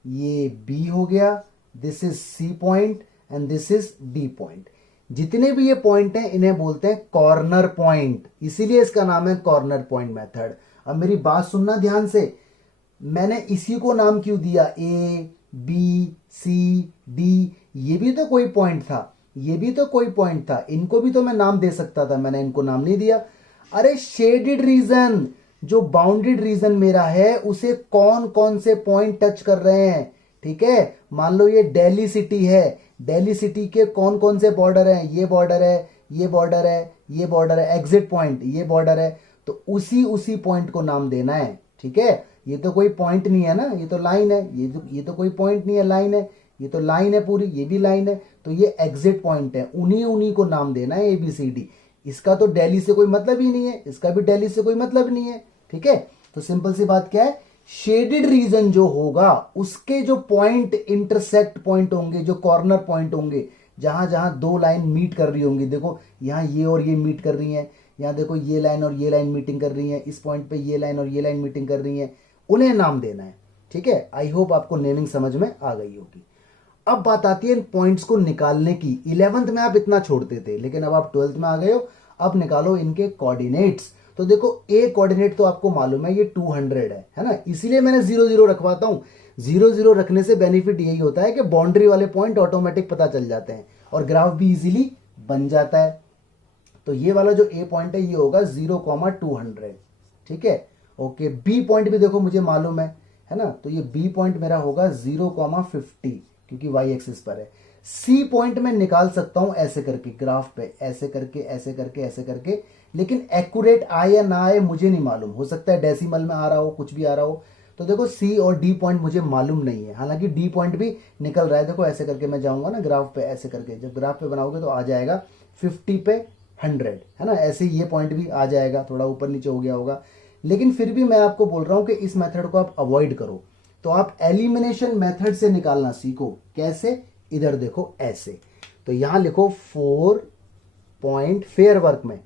ये बी हो गया, this is C point and this is D point. जितने भी ये पॉइंट हैं इन्हें बोलते हैं कॉर्नर पॉइंट, इसीलिए इसका नाम है कॉर्नर पॉइंट मेथड। अब मेरी बात सुनना ध्यान से, मैंने इसी को नाम क्यों दिया, ए बी सी डी, ये भी तो कोई पॉइंट था, ये भी तो कोई पॉइंट था, इनको भी तो मैं नाम दे सकता था, मैंने इनको नाम नहीं दिया। अरे शेडेड रीजन, जो बाउंडेड रीजन मेरा है उसे कौन कौन से पॉइंट टच कर रहे हैं। ठीक है, मान लो ये दिल्ली सिटी है, दिल्ली सिटी के कौन कौन से बॉर्डर हैं, ये बॉर्डर है, ये बॉर्डर है, ये बॉर्डर है, एग्जिट पॉइंट ये बॉर्डर है, तो उसी पॉइंट को नाम देना है। ठीक है, ये तो कोई पॉइंट नहीं है ना, ये तो लाइन है, ये तो कोई पॉइंट नहीं है, लाइन है, ये तो लाइन है पूरी, ये भी लाइन है, तो ये एग्जिट पॉइंट है, उन्हीं को नाम देना है ABCD। इसका तो दिल्ली से कोई मतलब ही नहीं है, इसका भी दिल्ली से कोई मतलब नहीं है। ठीक है, तो सिंपल सी बात क्या है, शेडेड रीजन जो होगा उसके जो पॉइंट इंटरसेक्ट पॉइंट होंगे, जो कॉर्नर पॉइंट होंगे, जहां जहां दो लाइन मीट कर रही होंगी, देखो यहां ये और ये मीट कर रही हैं, यहां देखो ये लाइन और ये लाइन मीटिंग कर रही है, इस पॉइंट पे ये लाइन और ये लाइन मीटिंग कर रही है, उन्हें नाम देना है। ठीक है, आई होप आपको नेमिंग समझ में आ गई होगी। अब बात आती है इन पॉइंट्स को निकालने की। 11th में आप इतना छोड़ते थे, लेकिन अब आप 12th में आ गए हो, अब निकालो इनके कोऑर्डिनेट्स। तो देखो ए कोऑर्डिनेट तो आपको मालूम है, ये 200 है ना, इसीलिए मैंने 0 0 रखवाता हूं। 0 0 रखने से बेनिफिट यही होता है कि बाउंड्री वाले पॉइंट ऑटोमेटिक पता चल जाते हैं और ग्राफ भी इजीली बन जाता है। तो ये वाला जो ए पॉइंट है ये होगा 0,200, ठीक है। ओके, बी पॉइंट भी देखो मुझे मालूम है ना, तो ये बी पॉइंट मेरा होगा 0,50 क्योंकि वाई एक्सिस पर है। सी पॉइंट मैं निकाल सकता हूं ऐसे करके ग्राफ पे, ऐसे करके ऐसे करके ऐसे करके, लेकिन एक्यूरेट आए या ना आए मुझे नहीं मालूम, हो सकता है डेसिमल में आ रहा हो, कुछ भी आ रहा हो। तो देखो सी और डी पॉइंट मुझे मालूम नहीं है, हालांकि डी पॉइंट भी निकल रहा है। देखो ऐसे करके मैं जाऊंगा ना ग्राफ पे, ऐसे करके जब ग्राफ पे बनाओगे तो आ जाएगा 50 पे 100, है ना। ऐसे ही ये पॉइंट भी आ जाएगा, थोड़ा ऊपर नीचे हो गया होगा, लेकिन फिर भी मैं आपको बोल रहा हूं कि इस मेथड को आप अवॉइड करो। तो आप एलिमिनेशन मेथड से निकालना सीखो। कैसे? इधर देखो ऐसे, तो यहां लिखो 4 पॉइंट फेयर वर्क में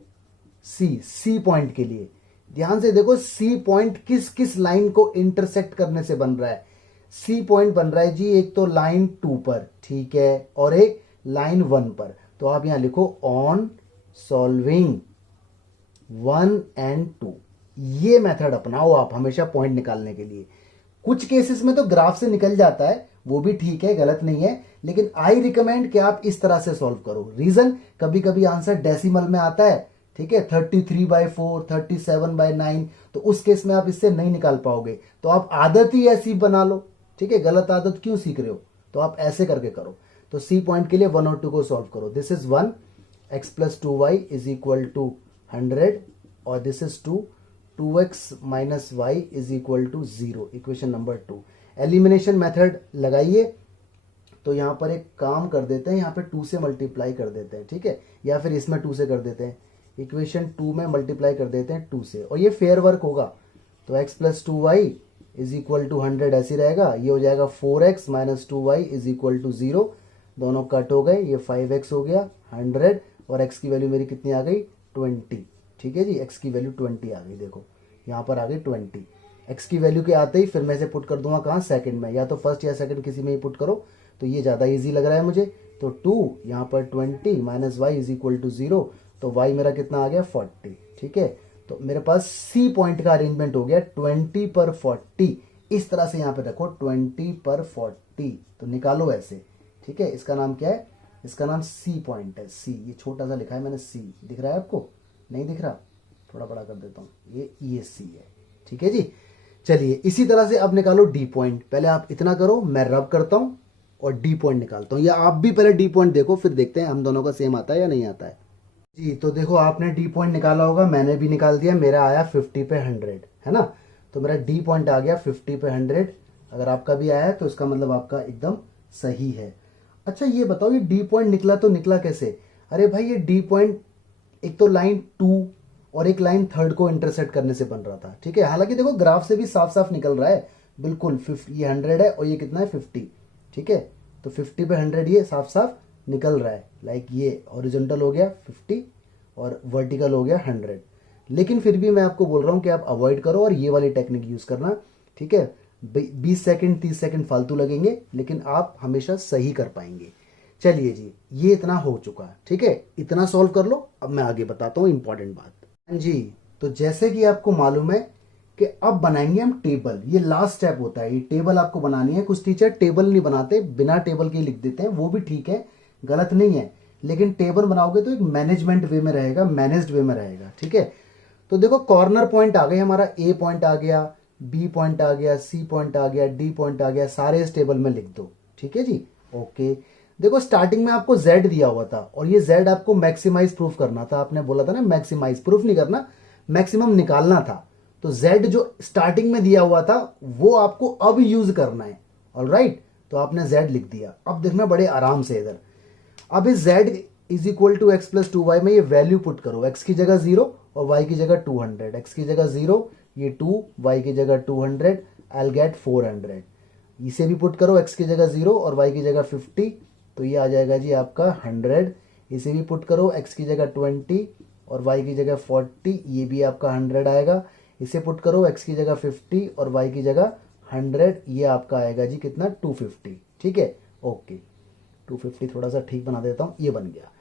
सी पॉइंट के लिए ध्यान से देखो, सी पॉइंट किस किस लाइन को इंटरसेक्ट करने से बन रहा है। सी पॉइंट बन रहा है जी एक तो लाइन 2 पर, ठीक है, और एक लाइन 1 पर। तो आप यहां लिखो ऑन सॉल्विंग 1 and 2, ये मेथड अपनाओ आप हमेशा पॉइंट निकालने के लिए। कुछ केसेस में तो ग्राफ से निकल जाता है, वो भी ठीक है, गलत नहीं है, लेकिन आई रिकमेंड कि आप इस तरह से सॉल्व करो। रीजन, कभी कभी आंसर डेसिमल में आता है, ठीक है, 33/4, 37/9, तो उस केस में आप इससे नहीं निकाल पाओगे। तो आप आदत ही ऐसी बना लो, ठीक है, गलत आदत क्यों सीख रहे हो, तो आप ऐसे करके करो। तो सी पॉइंट के लिए 1 और 2 को सॉल्व करो। दिस इज 1, x + 2y = 100, और this is 2, 2x - y = 0, equation number 2। Elimination method लगाइए, तो यहां पर एक काम कर देते हैं, यहां पे 2 से मल्टीप्लाई कर देते हैं, ठीक है, या फिर इसमें 2 से कर देते हैं, इक्वेशन 2 में मल्टीप्लाई कर देते हैं 2 से, और ये फेयर वर्क होगा। तो x + 2y = 100 ऐसे रहेगा, ये हो जाएगा 4x - 2y = 0, दोनों कट हो गए, ये 5x हो गया 100, और x की वैल्यू मेरी कितनी आ गई 20, ठीक है जी, x की वैल्यू 20 आ गई, देखो यहाँ पर आ गई 20। x की वैल्यू के आते ही फिर मैं इसे पुट कर दूंगा कहाँ, सेकंड में, या तो फर्स्ट या सेकंड किसी में ही पुट करो, तो ये ज़्यादा इजी लग रहा है मुझे। तो 2 यहाँ पर 20 - y = 0, तो y मेरा कितना आ गया 40, ठीक है। तो मेरे पास सी पॉइंट का अरेंजमेंट हो गया 20 पर 40, इस तरह से यहाँ पे रखो 20 पर 40, तो निकालो ऐसे, ठीक है। इसका नाम क्या है, इसका नाम सी पॉइंट है, सी, ये छोटा सा लिखा है मैंने सी, दिख रहा है आपको, नहीं दिख रहा, थोड़ा बड़ा कर देता हूँ, ये सी है, ठीक है जी। चलिए इसी तरह से अब निकालो डी पॉइंट। पहले आप इतना करो, मैं रब करता हूँ और डी पॉइंट निकालता हूँ, या आप भी पहले डी पॉइंट देखो, फिर देखते हैं हम दोनों का सेम आता है या नहीं आता है जी। तो देखो आपने डी पॉइंट निकाला होगा, मैंने भी निकाल दिया, मेरा आया 50 पे 100, है ना। तो मेरा डी पॉइंट आ गया 50 पे 100। अगर आपका भी आया है तो इसका मतलब आपका एकदम सही है। अच्छा ये बताओ, ये डी पॉइंट निकला तो निकला कैसे? अरे भाई ये डी पॉइंट एक तो लाइन 2 और एक लाइन 3 को इंटरसेक्ट करने से बन रहा था, ठीक है। हालांकि देखो ग्राफ से भी साफ साफ निकल रहा है, बिल्कुल ये 100 है और ये कितना है 50, ठीक है। तो 50 पे 100 ये साफ साफ निकल रहा है, लाइक ये हॉरिजॉन्टल हो गया 50 और वर्टिकल हो गया 100। लेकिन फिर भी मैं आपको बोल रहा हूँ कि आप अवॉइड करो और ये वाली टेक्निक यूज करना, ठीक है। 20 सेकंड 30 सेकंड फालतू लगेंगे, लेकिन आप हमेशा सही कर पाएंगे। चलिए जी, ये इतना हो चुका, ठीक है, इतना सॉल्व कर लो। अब मैं आगे बताता हूँ इंपॉर्टेंट बात जी। तो जैसे कि आपको मालूम है कि अब बनाएंगे हम टेबल, ये लास्ट स्टेप होता है, ये टेबल आपको बनानी है। कुछ टीचर टेबल नहीं बनाते, बिना टेबल के लिख देते हैं, वो भी ठीक है, गलत नहीं है, लेकिन टेबल बनाओगे तो एक मैनेजमेंट वे में रहेगा, मैनेज्ड वे में रहेगा, ठीक है। तो देखो कॉर्नर पॉइंट आ गए हमारा, ए पॉइंट आ गया, बी पॉइंट आ गया, सी पॉइंट आ गया, डी पॉइंट आ गया, सारे इस टेबल में लिख दो, ठीक है जी। ओके, देखो स्टार्टिंग में आपको z दिया हुआ था और ये z आपको मैक्सिमाइज प्रूफ करना था, आपने बोला था ना मैक्सिमाइज, प्रूफ नहीं करना, मैक्सिमम निकालना था। तो z जो स्टार्टिंग में दिया हुआ था वो आपको अब यूज करना है, ऑलराइट। तो आपने z लिख दिया। अब देखना बड़े आराम से इधर, अब इस z = x + 2y में ये वैल्यू पुट करो, x की जगह 0 और y की जगह 200, x की जगह 0, ये 2, y की जगह 200, I'll get 400। इसे भी पुट करो, x की जगह 0 और y की जगह 50, तो ये आ जाएगा जी आपका 100। इसे भी पुट करो, x की जगह 20 और y की जगह 40, ये भी आपका 100 आएगा। इसे पुट करो, x की जगह 50 और y की जगह 100, ये आपका आएगा जी कितना 250, ठीक है। ओके 250 थोड़ा सा ठीक बना देता हूं, ये बन गया।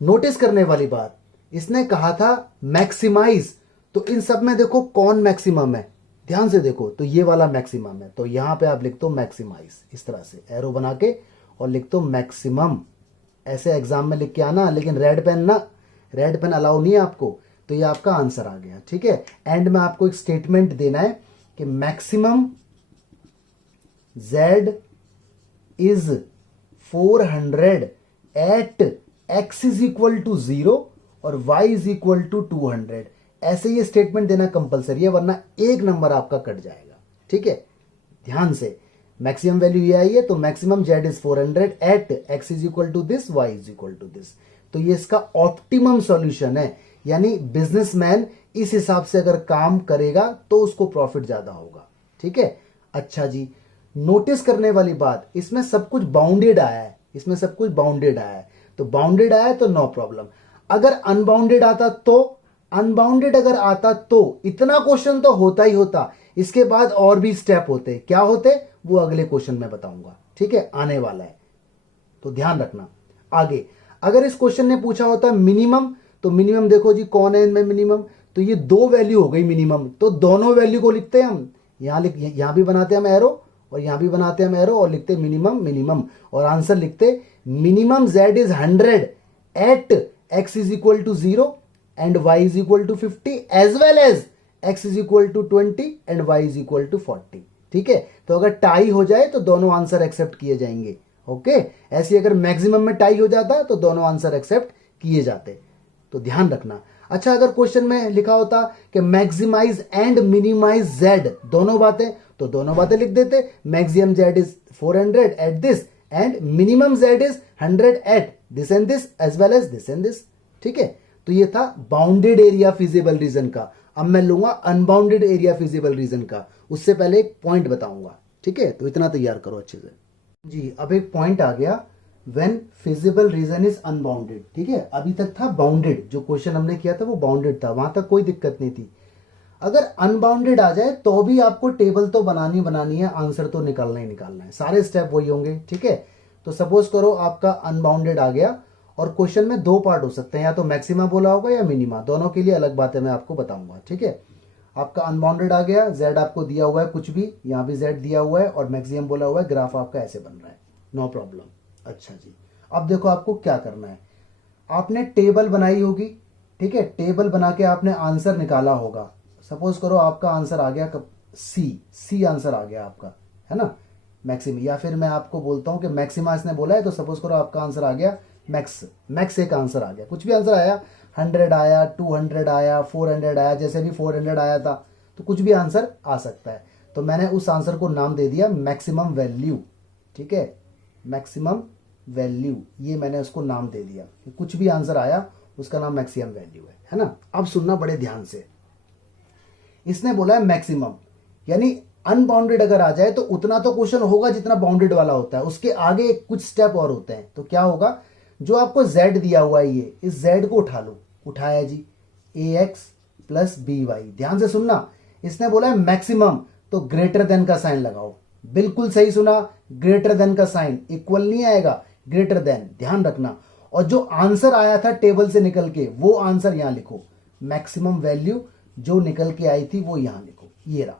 नोटिस करने वाली बात, इसने कहा था मैक्सिमाइज, तो इन सब में देखो कौन मैक्सिमम है, ध्यान से देखो, तो ये वाला मैक्सिमम है, तो यहाँ पे आप लिख दो मैक्सिमाइज, इस तरह से एरो बना के और लिख दो मैक्सिमम। ऐसे एग्जाम में लिख के आना, लेकिन रेड पेन ना, रेड पेन अलाउ नहीं है आपको। तो ये आपका आंसर आ गया, ठीक है। एंड में आपको एक स्टेटमेंट देना है कि maximum z is 400 at x is equal to 0 और y इज इक्वल टू 200। ऐसे ये स्टेटमेंट देना कंपलसरी है, वरना एक नंबर आपका कट जाएगा, ठीक है। ध्यान से, मैक्सिमम वैल्यू ये आई है, तो maximum z is 400 at x is equal to this, y is equal to this. तो ये इसका ऑप्टिमम सॉल्यूशन है, यानी बिजनेसमैन इस हिसाब से अगर काम करेगा तो उसको प्रॉफिट ज्यादा होगा, ठीक है। अच्छा जी, नोटिस करने वाली बात, इसमें सब कुछ बाउंडेड आया है, इसमें सब कुछ बाउंडेड आया है, तो बाउंडेड आया है तो नो प्रॉब्लम। अगर अनबाउंडेड आता तो, अनबाउंडेड अगर आता तो इतना क्वेश्चन तो होता ही होता, इसके बाद और भी स्टेप होते। क्या होते वो अगले क्वेश्चन में बताऊंगा, ठीक है, आने वाला है, तो ध्यान रखना। आगे अगर इस क्वेश्चन ने पूछा होता मिनिमम, तो मिनिमम देखो जी कौन है इनमें मिनिमम, तो ये दो वैल्यू हो गई मिनिमम, तो दोनों वैल्यू को लिखते हैं हम, यहां भी बनाते हैं हम एरो और यहां भी बनाते हैं हम एरो और लिखते मिनिमम मिनिमम, और आंसर लिखते minimum z is 100 at x is equal to 0 and y is equal to 50 as well as x is equal to 20 and y is equal to 40, ठीक है। तो अगर टाई हो जाए तो दोनों आंसर एक्सेप्ट किए जाएंगे, ओके। ऐसे अगर मैक्सिमम में टाई हो जाता तो दोनों आंसर एक्सेप्ट किए जाते, तो ध्यान रखना। अच्छा, अगर क्वेश्चन में लिखा होता कि मैक्सिमाइज एंड मिनिमाइज z, दोनों बातें, तो दोनों बातें लिख देते। Maximum z is 400 at this and minimum z is 100 at this and this as well as this and this, ठीक है। तो ये था बाउंडेड एरिया फिजिबल रीजन का। अब मैं लूंगा अनबाउंडेड एरिया फिजिबल रीजन का, उससे पहले एक पॉइंट बताऊंगा, ठीक है। तो इतना तैयार करो अच्छे से जी। अब एक पॉइंट आ गया, when feasible region is unbounded, ठीक है। अभी तक था बाउंडेड, जो क्वेश्चन हमने किया था वो बाउंडेड था, वहां तक कोई दिक्कत नहीं थी। अगर अनबाउंडेड आ जाए तो भी आपको टेबल तो बनानी है, आंसर तो निकालना ही निकालना है, सारे स्टेप वही होंगे, ठीक है। तो सपोज करो आपका अनबाउंडेड आ गया, और क्वेश्चन में दो पार्ट हो सकते हैं, या तो मैक्सिमा बोला होगा या मिनिमा, दोनों के लिए अलग बात है, मैं आपको बताऊंगा, ठीक है। आपका अनबाउंडेड आ गया, z आपको दिया हुआ है कुछ भी, यहाँ भी z दिया हुआ है और मैक्सिमम बोला हुआ है, ग्राफ आपका ऐसे बन रहा है, नो प्रॉब्लम। अच्छा जी, अब देखो आपको क्या करना है। आपने टेबल बनाई होगी, ठीक है, टेबल बना के आपने आंसर निकाला होगा। सपोज करो आपका आंसर आ गया सी आंसर आ गया आपका, है ना, मैक्सिम, या फिर मैं आपको बोलता हूं कि मैक्सिमा इसने बोला है, तो सपोज करो आपका आंसर आ गया मैक्स एक आंसर आ गया, कुछ भी आंसर आया, 100 आया, 200 आया, 400 आया, जैसे भी 400 आया था, तो कुछ भी आंसर आ सकता है। तो मैंने उस आंसर को नाम दे दिया मैक्सिमम वैल्यू, ठीक है, मैक्सिमम वैल्यू, ये मैंने उसको नाम दे दिया कि कुछ भी आंसर आया उसका नाम मैक्सिमम वैल्यू है ना। अब सुनना बड़े ध्यान से, इसने बोला है मैक्सिमम, यानी अनबाउंडेड अगर आ जाए तो उतना तो क्वेश्चन होगा जितना बाउंडेड वाला होता है, उसके आगे कुछ स्टेप और होते हैं। तो क्या होगा, जो आपको z दिया हुआ है, ये इस z को उठा लो, उठाया जी, ax प्लस by, ध्यान से सुनना, इसने बोला है मैक्सिमम, तो ग्रेटर देन का साइन लगाओ, बिल्कुल सही सुना, ग्रेटर देन का साइन, इक्वल नहीं आएगा, ग्रेटर देन, ध्यान रखना। और जो आंसर आया था टेबल से निकल के, वो आंसर यहां लिखो, मैक्सिमम वैल्यू जो निकल के आई थी वो यहां लिखो, ये रहा।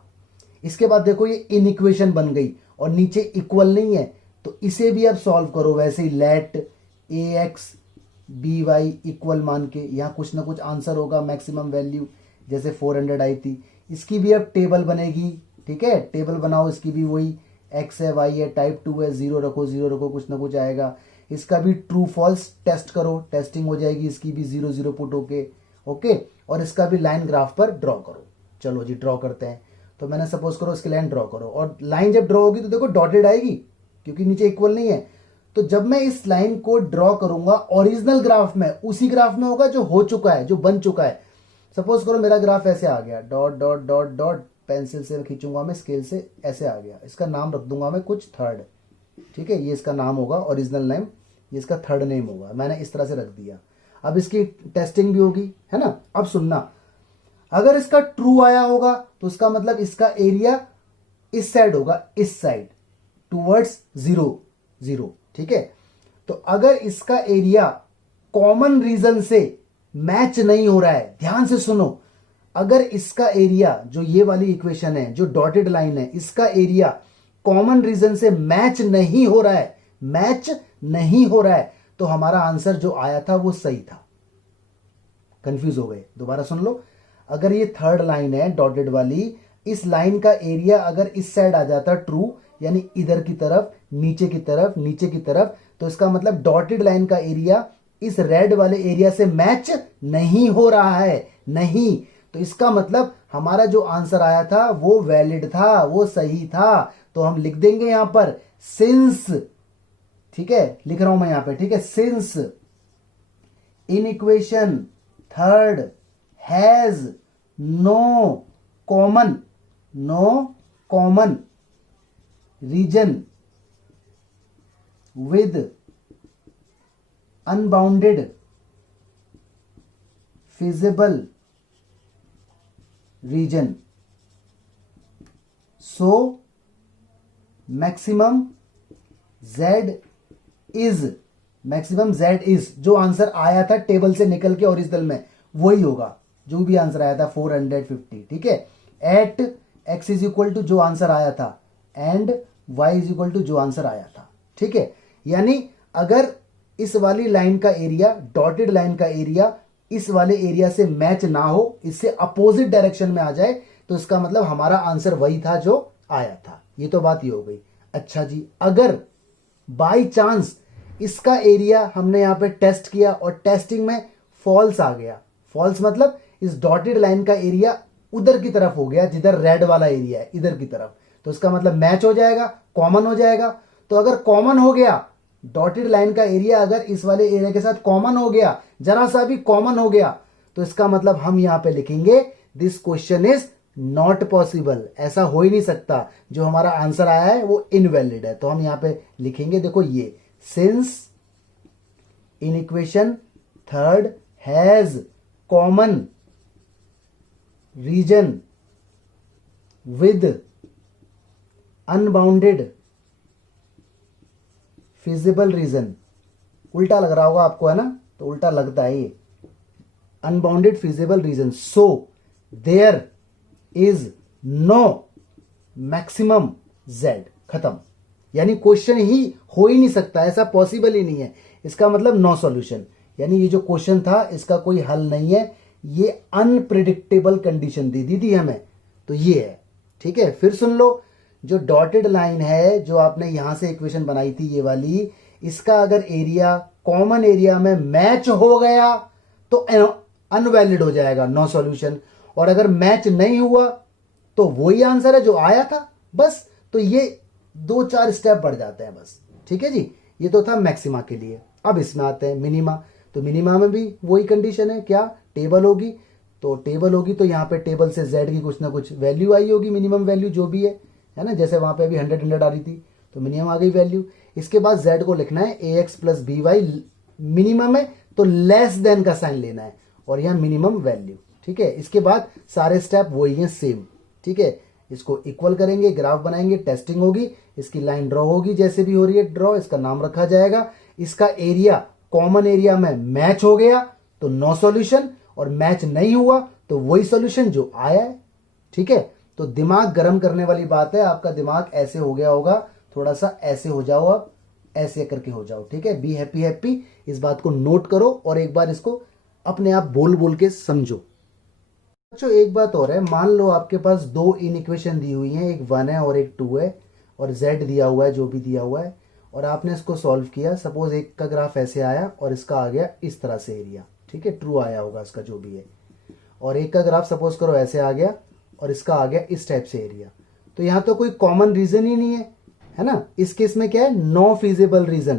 इसके बाद देखो ये इन इक्वेशन बन गई और नीचे इक्वल नहीं है, तो इसे भी अब सॉल्व करो वैसे ही, लेट ax by इक्वल मान के, यहां कुछ ना कुछ आंसर होगा, मैक्सिमम वैल्यू जैसे 400 आई थी, इसकी भी अब टेबल बनेगी, ठीक है, टेबल बनाओ, इसकी भी वही x है, y है, टाइप 2 है, 0 रखो, कुछ ना कुछ आएगा। इसका भी ट्रू फॉल्स टेस्ट करो, टेस्टिंग हो जाएगी, इसकी भी 0 0 पुट होके, ओके। और इसका भी लाइन ग्राफ पर ड्रॉ करो, चलो जी ड्रॉ करते हैं। तो मैंने सपोज करो इसकी लाइन ड्रॉ करो, और लाइन जब ड्रॉ होगी तो देखो डॉटेड आएगी, क्योंकि नीचे इक्वल नहीं है। तो जब मैं इस लाइन को ड्रॉ करूंगा ओरिजिनल ग्राफ में, उसी ग्राफ में होगा जो हो चुका है, जो बन चुका है। सपोज करो मेरा ग्राफ ऐसे आ गया, dot dot dot dot, pencil से खींचूंगा मैं, स्केल से ऐसे आ गया, इसका नाम रख दूंगा मैं कुछ थर्ड, ठीक है, ये इसका नाम होगा ओरिजिनल नेम, ये इसका थर्ड नेम होगा, मैंने इस तरह से रख दिया। अब इसकी टेस्टिंग भी होगी, है ना। अब सुनना, अगर इसका ट्रू आया होगा तो उसका मतलब इसका एरिया इस साइड होगा, इस साइड टूवर्ड्स 0 0, ठीक है। तो अगर इसका एरिया कॉमन रीजन से मैच नहीं हो रहा है, ध्यान से सुनो, अगर इसका एरिया, जो ये वाली इक्वेशन है, जो डॉटेड लाइन है, इसका एरिया कॉमन रीजन से मैच नहीं हो रहा है, मैच नहीं हो रहा है, तो हमारा आंसर जो आया था वो सही था। कंफ्यूज हो गए? दोबारा सुन लो। अगर ये थर्ड लाइन है डॉटेड वाली, इस लाइन का एरिया अगर इस साइड आ जाता ट्रू, यानी इधर की तरफ, नीचे की तरफ, नीचे की तरफ, तो इसका मतलब डॉटेड लाइन का एरिया इस रेड वाले एरिया से मैच नहीं हो रहा है, नहीं। तो इसका मतलब हमारा जो आंसर आया था वो वैलिड था, वो सही था। तो हम लिख देंगे यहां पर सिंस, ठीक है, लिख रहा हूं मैं यहां पे, ठीक है, since inequation third has no common region with unbounded feasible region, so maximum z is जो आंसर आया था टेबल से निकल के ओरिजिनल में वही होगा, जो भी आंसर आया था 450, ठीक है। At x is equal to जो आंसर आया था and y is equal to जो आंसर आया था, ठीक है। यानी अगर इस वाली लाइन का एरिया, डॉटेड लाइन का एरिया इस वाले एरिया से मैच ना हो, इससे अपोजिट डायरेक्शन में आ जाए, तो इसका मतलब हमारा आंसर वही था जो आया था। ये तो बात ये हो गई। अच्छा जी, अगर बाय चांस इसका एरिया हमने यहां पे टेस्ट किया और टेस्टिंग में फॉल्स आ गया, फॉल्स मतलब इस डॉटेड लाइन का एरिया उधर की तरफ हो गया जिधर रेड वाला एरिया है, इधर की तरफ, तो इसका मतलब मैच हो जाएगा, कॉमन हो जाएगा। तो अगर कॉमन हो गया, डॉटेड लाइन का एरिया अगर इस वाले एरिया के साथ कॉमन हो गया, जरा सा भी कॉमन हो गया, तो इसका मतलब हम यहां पे लिखेंगे this question is not possible, ऐसा हो ही नहीं सकता, जो हमारा आंसर आया है वो इनवैलिड है। तो हम यहां पे लिखेंगे, देखो ये, since inequation third has common region with unbounded feasible region, उल्टा लग रहा होगा आपको, है ना, तो उल्टा लगता है ये, unbounded feasible region, so there is no maximum z, खत्म। यानी क्वेश्चन ही हो ही नहीं सकता, ऐसा पॉसिबल ही नहीं है, इसका मतलब नो सॉल्यूशन। यानी ये जो क्वेश्चन था इसका कोई हल नहीं है, ये अनप्रिडिक्टेबल कंडीशन दे दी थी हमें, तो ये है, ठीक है। फिर सुन लो, जो डॉटेड लाइन है, जो आपने यहां से इक्वेशन बनाई थी ये वाली, इसका अगर एरिया कॉमन एरिया में मैच हो गया तो अनवैलिड हो जाएगा, नो सॉल्यूशन। और अगर मैच नहीं हुआ तो वही आंसर है जो आया था, बस। तो ये 2-4 स्टेप बढ़ जाते हैं बस, ठीक है जी। ये तो था मैक्सिमा के लिए। अब इसमें आते हैं मिनिमा। तो मिनिमा में भी वही कंडीशन है, क्या, टेबल होगी, तो टेबल होगी तो यहाँ पे टेबल से z की कुछ ना कुछ वैल्यू आई होगी, मिनिमम वैल्यू जो भी है ना, जैसे वहां पे अभी 100 आ रही थी तो मिनिमम आ गई वैल्यू। इसके बाद z को लिखना है ax plus B y, minimum है तो लेस देन का साइन लेना है, और यहाँ मिनिमम वैल्यू, ठीक है। इसके बाद सारे स्टेप वही हैं सेम, ठीक है। इसको इक्वल करेंगे, ग्राफ बनाएंगे, टेस्टिंग होगी, इसकी लाइन ड्रॉ होगी, जैसे भी हो रही है ड्रॉ, इसका नाम रखा जाएगा। इसका एरिया कॉमन एरिया में मैच हो गया तो नो सॉल्यूशन, और मैच नहीं हुआ तो वही सॉल्यूशन जो आया है, ठीक है। तो दिमाग गर्म करने वाली बात है, आपका दिमाग ऐसे हो गया होगा, थोड़ा सा ऐसे हो जाओ, आप ऐसे करके हो जाओ, ठीक है। बी हैप्पी हैप्पी, इस बात को नोट करो और एक बार इसको अपने आप बोल बोल के समझो। बच्चों एक बात और है, मान लो आपके पास 2 इन इक्वेशन दी हुई हैं, एक 1 है और एक 2 है, और z दिया हुआ है, जो भी दिया हुआ है, और आपने इसको सॉल्व किया। सपोज एक का ग्राफ ऐसे आया और इसका आ गया इस तरह से एरिया, ठीक है, ट्रू आया होगा इसका जो भी है, और एक का ग्राफ सपोज करो ऐसे आ गया और इसका आ गया इस टाइप से एरिया। तो यहाँ तो कोई कॉमन रीजन ही नहीं है ना। इस केस में क्या है, नो फिजिबल रीजन।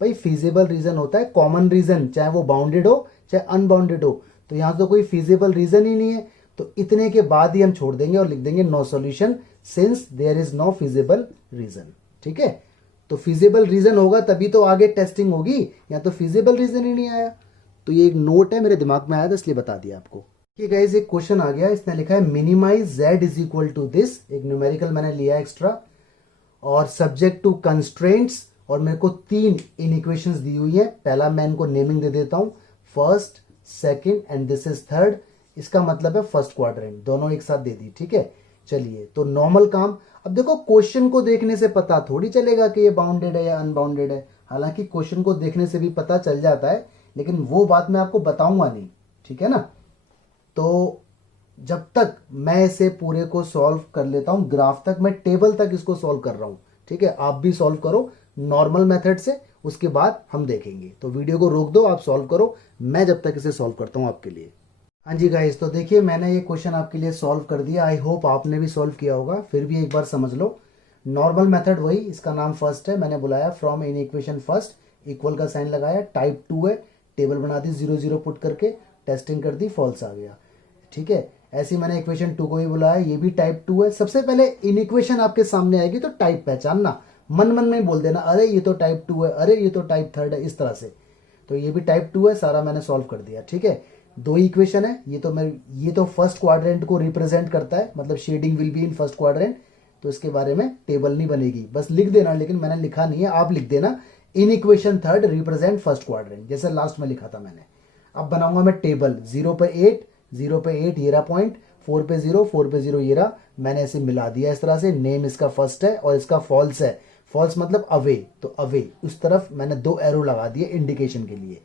भाई फिजिबल रीजन होता है कॉमन रीजन, चाहे वो बाउंडेड हो चाहे अनबाउंडेड हो, तो यहाँ तो कोई फिजिबल रीजन ही नहीं है। तो इतने के बाद ही हम छोड़ देंगे और लिख देंगे no solution since there is no feasible region, ठीक है। तो फिजिबल रीजन होगा तभी तो आगे टेस्टिंग होगी, यहाँ तो फिजिबल रीजन ही नहीं आया। तो ये एक नोट है, मेरे दिमाग में आया था इसलिए बता दिया आपको। ये गाइस एक क्वेश्चन आ गया, इसने लिखा है minimize z is equal to this, एक न्यूमेरिकल मैंने लिया एक्स्ट्रा, और सब्जेक्ट टू कंस्ट्रेंट्स, और मेरे को 3 इन इक्वेशंस दी हुई है। पहला मैं इनको नेमिंग दे देता हूं, first, second and this is third. इसका मतलब है फर्स्ट क्वाड्रेंट, दोनों एक साथ दे दी, ठीक है। चलिए, तो नॉर्मल काम, अब देखो क्वेश्चन को देखने से पता थोड़ी चलेगा कि ये बाउंडेड है या अनबाउंडेड है, हालांकि क्वेश्चन को देखने से भी पता चल जाता है, लेकिन वो बात मैं आपको बताऊंगा नहीं, ठीक है ना। तो जब तक मैं इसे पूरे को सॉल्व कर लेता हूं, ग्राफ तक, मैं टेबल तक इसको सॉल्व कर रहा हूं, ठीक है। आप भी सॉल्व करो नॉर्मल मेथड से, उसके बाद हम देखेंगे। तो वीडियो को रोक दो, आप सॉल्व करो, मैं जब तक इसे सॉल्व करता हूं आपके लिए। हाँ जी गाइस, तो देखिए मैंने ये क्वेश्चन आपके लिए सॉल्व कर दिया। आई होप आपने भी सॉल्व किया होगा, फिर भी एक बार समझ लो। नॉर्मल मेथड वही, इसका नाम फर्स्ट है, मैंने बुलाया from any equation first, equal का साइन लगाया, टाइप 2 है, टेबल बना दी 0 0 पुट करके, टेस्टिंग कर दी, फॉल्स आ गया, ठीक है। ऐसे ही मैंने इक्वेशन 2 को ही बुलाया, ये भी टाइप 2 है। सबसे पहले इन इक्वेशन आपके सामने आएगी तो टाइप पहचानना, मन मन में बोल देना अरे ये तो टाइप 2 है, अरे ये तो टाइप 3 है, इस तरह से। तो ये भी टाइप 2 है, सारा मैंने सॉल्व कर दिया, ठीक है। दो इक्वेशन है, ये तो फर्स्ट क्वाड्रेंट को रिप्रेजेंट करता है, मतलब shading will be in first quadrant, तो इसके बारे में टेबल नहीं बनेगी, बस लिख देना, लेकिन मैंने लिखा नहीं है, आप लिख देना in equation third represent first quadrant, जैसे लास्ट में लिखा था मैंने। अब बनाऊंगा मैं टेबल, 0 पे 8, 0 पे 8 ये रहा पॉइंट, 4 पे 0, 4 पे 0 ये रहा, मैंने इसे मिला दिया इस तरह से। नेम इसका फर्स्ट है और इसका फॉल्स है, फॉल्स मतलब अवे, तो अवे उस तरफ मैंने 2 एरो लगा दिए इंडिकेशन के लिए।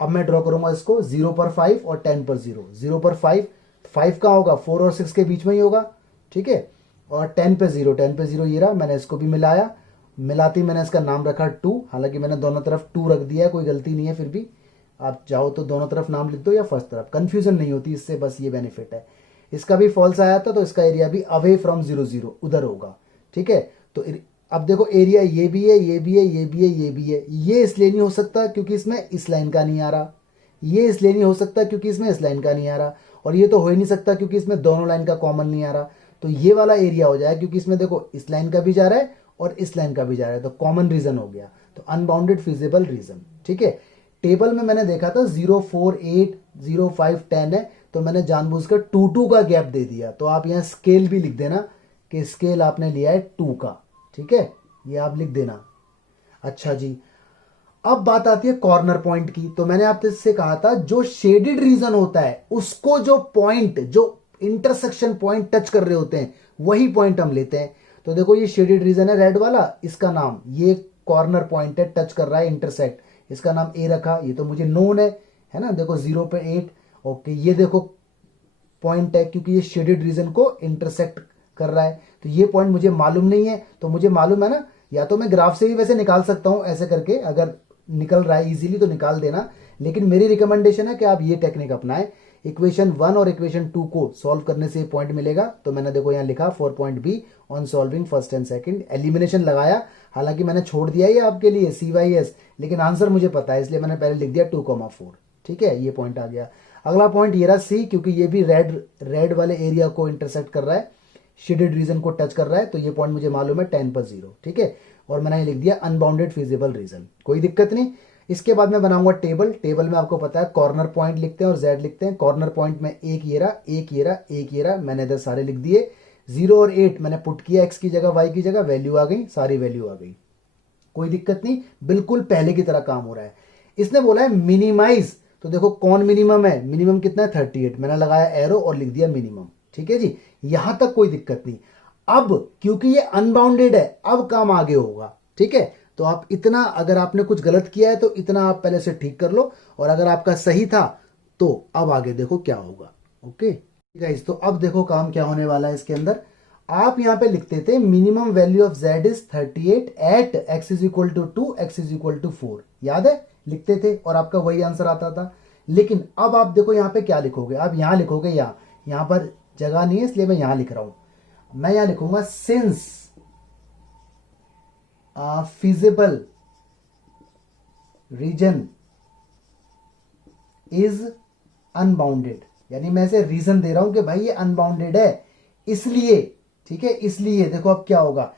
अब मैं ड्रॉ करूंगा इसको, 0 पर 5 और 10 पर 0। 0 पर 5 का होगा 4 और 6 के बीच में ही होगा, ठीक है। और 10 पे 0, 10 पे 0 ये रहा, मैंने इसको भी मिलाया, मिलाती मैंने इसका नाम रखा 2, हालांकि मैंने दोनों तरफ 2 रख दिया है, कोई गलती नहीं है, फिर भी आप चाहो तो दोनों तरफ नाम लिख दो या फर्स्ट तरफ, कंफ्यूजन नहीं होती इससे, बस ये बेनिफिट है। इसका भी फॉल्स आया था, तो इसका एरिया भी अवे फ्रॉम 0 0 उधर होगा, ठीक है। तो अब देखो एरिया ये भी है, ये भी है, ये भी है, ये भी है। ये इसलिए नहीं हो सकता क्योंकि इसमें इस लाइन का नहीं आ रहा, ये इसलिए नहीं हो सकता क्योंकि इसमें इस लाइन का नहीं आ रहा, और ये तो हो ही नहीं सकता क्योंकि इसमें दोनों लाइन का कॉमन नहीं आ रहा। तो ये वाला एरिया हो जाए क्योंकि इसमें देखो इस लाइन का भी जा रहा है और इस लाइन का भी जा रहा है, तो कॉमन रीजन हो गया, तो अनबाउंडेड फिजिबल रीजन, ठीक है। टेबल में मैंने देखा था 0 4 8 0 5 10 है, तो मैंने जानबूझकर 2 2 का गैप दे दिया। तो आप यहाँ स्केल भी लिख देना कि स्केल आपने लिया है 2 का, ठीक है, ये आप लिख देना। अच्छा जी, अब बात आती है कॉर्नर पॉइंट की। तो मैंने आपसे कहा था जो शेडेड रीजन होता है उसको जो पॉइंट, जो इंटरसेक्शन पॉइंट टच कर रहे होते हैं, वही पॉइंट हम लेते हैं। तो देखो ये शेडेड रीजन है रेड वाला, इसका नाम, ये कॉर्नर पॉइंट है, टच कर रहा है इंटरसेक्ट, इसका नाम ए रखा, ये तो मुझे नोन है ना। देखो 0 पे 8, ओके, ये देखो पॉइंट है क्योंकि ये शेडेड रीजन को इंटरसेक्ट कर रहा है, तो ये पॉइंट मुझे मालूम नहीं है, तो मुझे मालूम है ना, या तो मैं ग्राफ से भी वैसे निकाल सकता हूं ऐसे करके, अगर निकल रहा है इजीली तो निकाल देना, लेकिन मेरी रिकमेंडेशन है कि आप ये टेक्निक अपनाएं। इक्वेशन 1 और इक्वेशन 2 को सॉल्व करने से पॉइंट मिलेगा, तो मैंने देखो यहाँ लिखा 4 point be on solving first and second, elimination लगाया, हालांकि मैंने छोड़ दिया ये आपके लिए CYS, लेकिन आंसर मुझे पता है इसलिए मैंने पहले लिख दिया 2,4, ठीक है, ये पॉइंट आ गया। अगला पॉइंट ये रहा C, क्योंकि ये भी रेड वाले एरिया को इंटरसेक्ट कर रहा है, शेडेड रीजन को टच कर रहा है, तो ये पॉइंट मुझे मालूम है 10 पर 0, ठीक है, और मैंने ये लिख दिया अनबाउंडेड फिजिबल रीजन, कोई दिक्कत नहीं। इसके बाद मैं बनाऊंगा टेबल। टेबल में आपको पता है कॉर्नर पॉइंट लिखते हैं और Z लिखते हैं। कॉर्नर पॉइंट में एक ये रहा, एक ये रहा, एक ये रहा, मैंने इधर सारे लिख दिए। 0 और 8 मैंने पुट किया, x की जगह y की जगह, वैल्यू आ गई, सारी वैल्यू आ गई, कोई दिक्कत नहीं, बिल्कुल पहले की तरह काम हो रहा है। इसने बोला है मिनिमाइज, तो देखो कौन मिनिमम है, मिनिमम कितना है 38, मैंने लगाया एरो और लिख दिया मिनिमम, ठीक है जी, यहां तक कोई दिक्कत नहीं। अब क्योंकि ये अनबाउंडेड है, अब काम आगे होगा, ठीक है। तो आप इतना, अगर आपने कुछ गलत किया है तो इतना आप पहले से ठीक कर लो, और अगर आपका सही था तो अब आगे देखो क्या होगा, ओके गाइस। तो अब देखो काम क्या होने वाला है इसके अंदर। आप यहां पे लिखते थे minimum value of Z is 38 at x is equal to 2, x is equal to 4, याद है, लिखते थे और आपका वही आंसर आता था। लेकिन अब आप देखो यहां पे क्या लिखोगे, आप यहां लिखोगे, यहां पर जगह नहीं है इसलिए मैं यहां लिख रहा हूं, मैं यहां लिखूंगा since feasible region is unbounded, यानी मैं इसे रीजन दे रहा हूं कि भाई ये अनबाउंडेड है इसलिए, ठीक है। इसलिए देखो अब क्या होगा,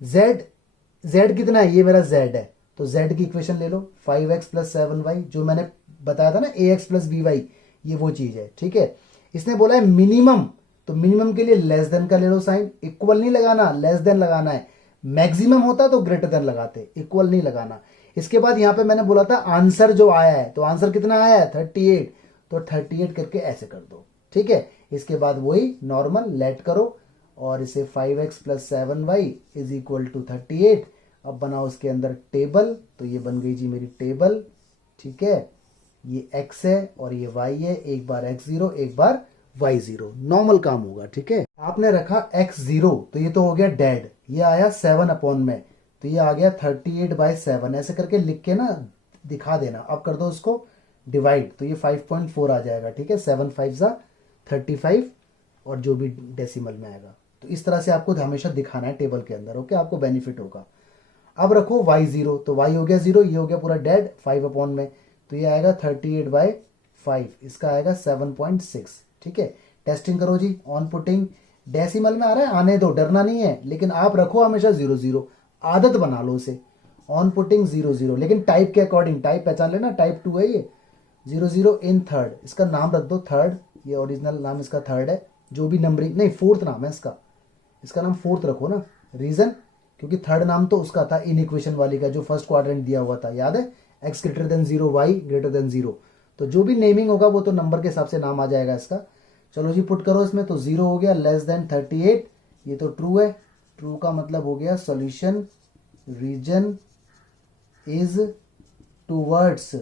z कितना है, ये मेरा z है, तो z की इक्वेशन ले लो 5x प्लस 7y, जो मैंने बताया था ना ax प्लस by, ये वो चीज है, ठीक है। इसने बोला है मिनिमम, तो मिनिमम के लिए लेस देन का ले लो साइन, इक्वल नहीं लगाना, लेस देन लगाना है। मैक्सिमम होता तो ग्रेटर देन लगाते, इक्वल नहीं लगाना। इसके बाद यहां पे मैंने बोला था आंसर जो आया है, तो आंसर कितना आया है 38, तो 38 करके ऐसे कर दो, ठीक है। इसके बाद वही नॉर्मल लेट करो और इसे 5x plus 7y is equal to 38। अब बनाओ उसके अंदर टेबल, तो ये बन गई जी मेरी टेबल, ठीक है। ये x है और ये y है, एक बार x0 एक बार y0, नॉर्मल काम होगा, ठीक है। आपने रखा x0 तो ये तो हो गया डेड, ये आया 7 अपॉन में, तो ये आ गया 38/7, ऐसे करके लिख के ना दिखा देना। अब कर दो उसको डिवाइड, तो ये 5.4 आ जाएगा, ठीक है। 7 5 सा 35 और जो भी डेसिमल में आएगा, तो इस तरह से आपको हमेशा दिखाना है टेबल के अंदर, ओके, आपको बेनिफिट होगा। अब रखो y0, तो y हो गया 0, ये हो गया पूरा डेड 5 अपॉन में, तो ये आएगा 38/5, इसका आएगा 7.6, ठीक है। टेस्टिंग करो जी, ऑन पुटिंग, डेसिमल में आ रहा है आने दो, डरना नहीं है, लेकिन आप रखो हमेशा 0 0, आदत बना लो उसे। ऑन पुटिंग 0 0, लेकिन टाइप के अकॉर्डिंग, टाइप पहचान लेना, टाइप 2 है ये। 0 0 इन थर्ड, इसका नाम रख दो थर्ड, ये ओरिजिनल नाम इसका थर्ड है, जो भी नंबरिंग नहीं फोर्थ नाम है इसका, इसका नाम फोर्थ रखो ना। रीजन, क्योंकि थर्ड नाम तो उसका था इन इक्वेशन वाली का, जो फर्स्ट क्वाड्रेंट दिया हुआ था, याद है, x greater then 0 y greater then 0, तो जो भी नेमिंग होगा वो तो नंबर के हिसाब से नाम आ जाएगा इसका। चलो जी पुट करो इसमें, तो 0 हो गया लेस देन 38, ये तो ट्रू है, ट्रू का मतलब हो गया सॉल्यूशन रीजन इज टूवर्ड्स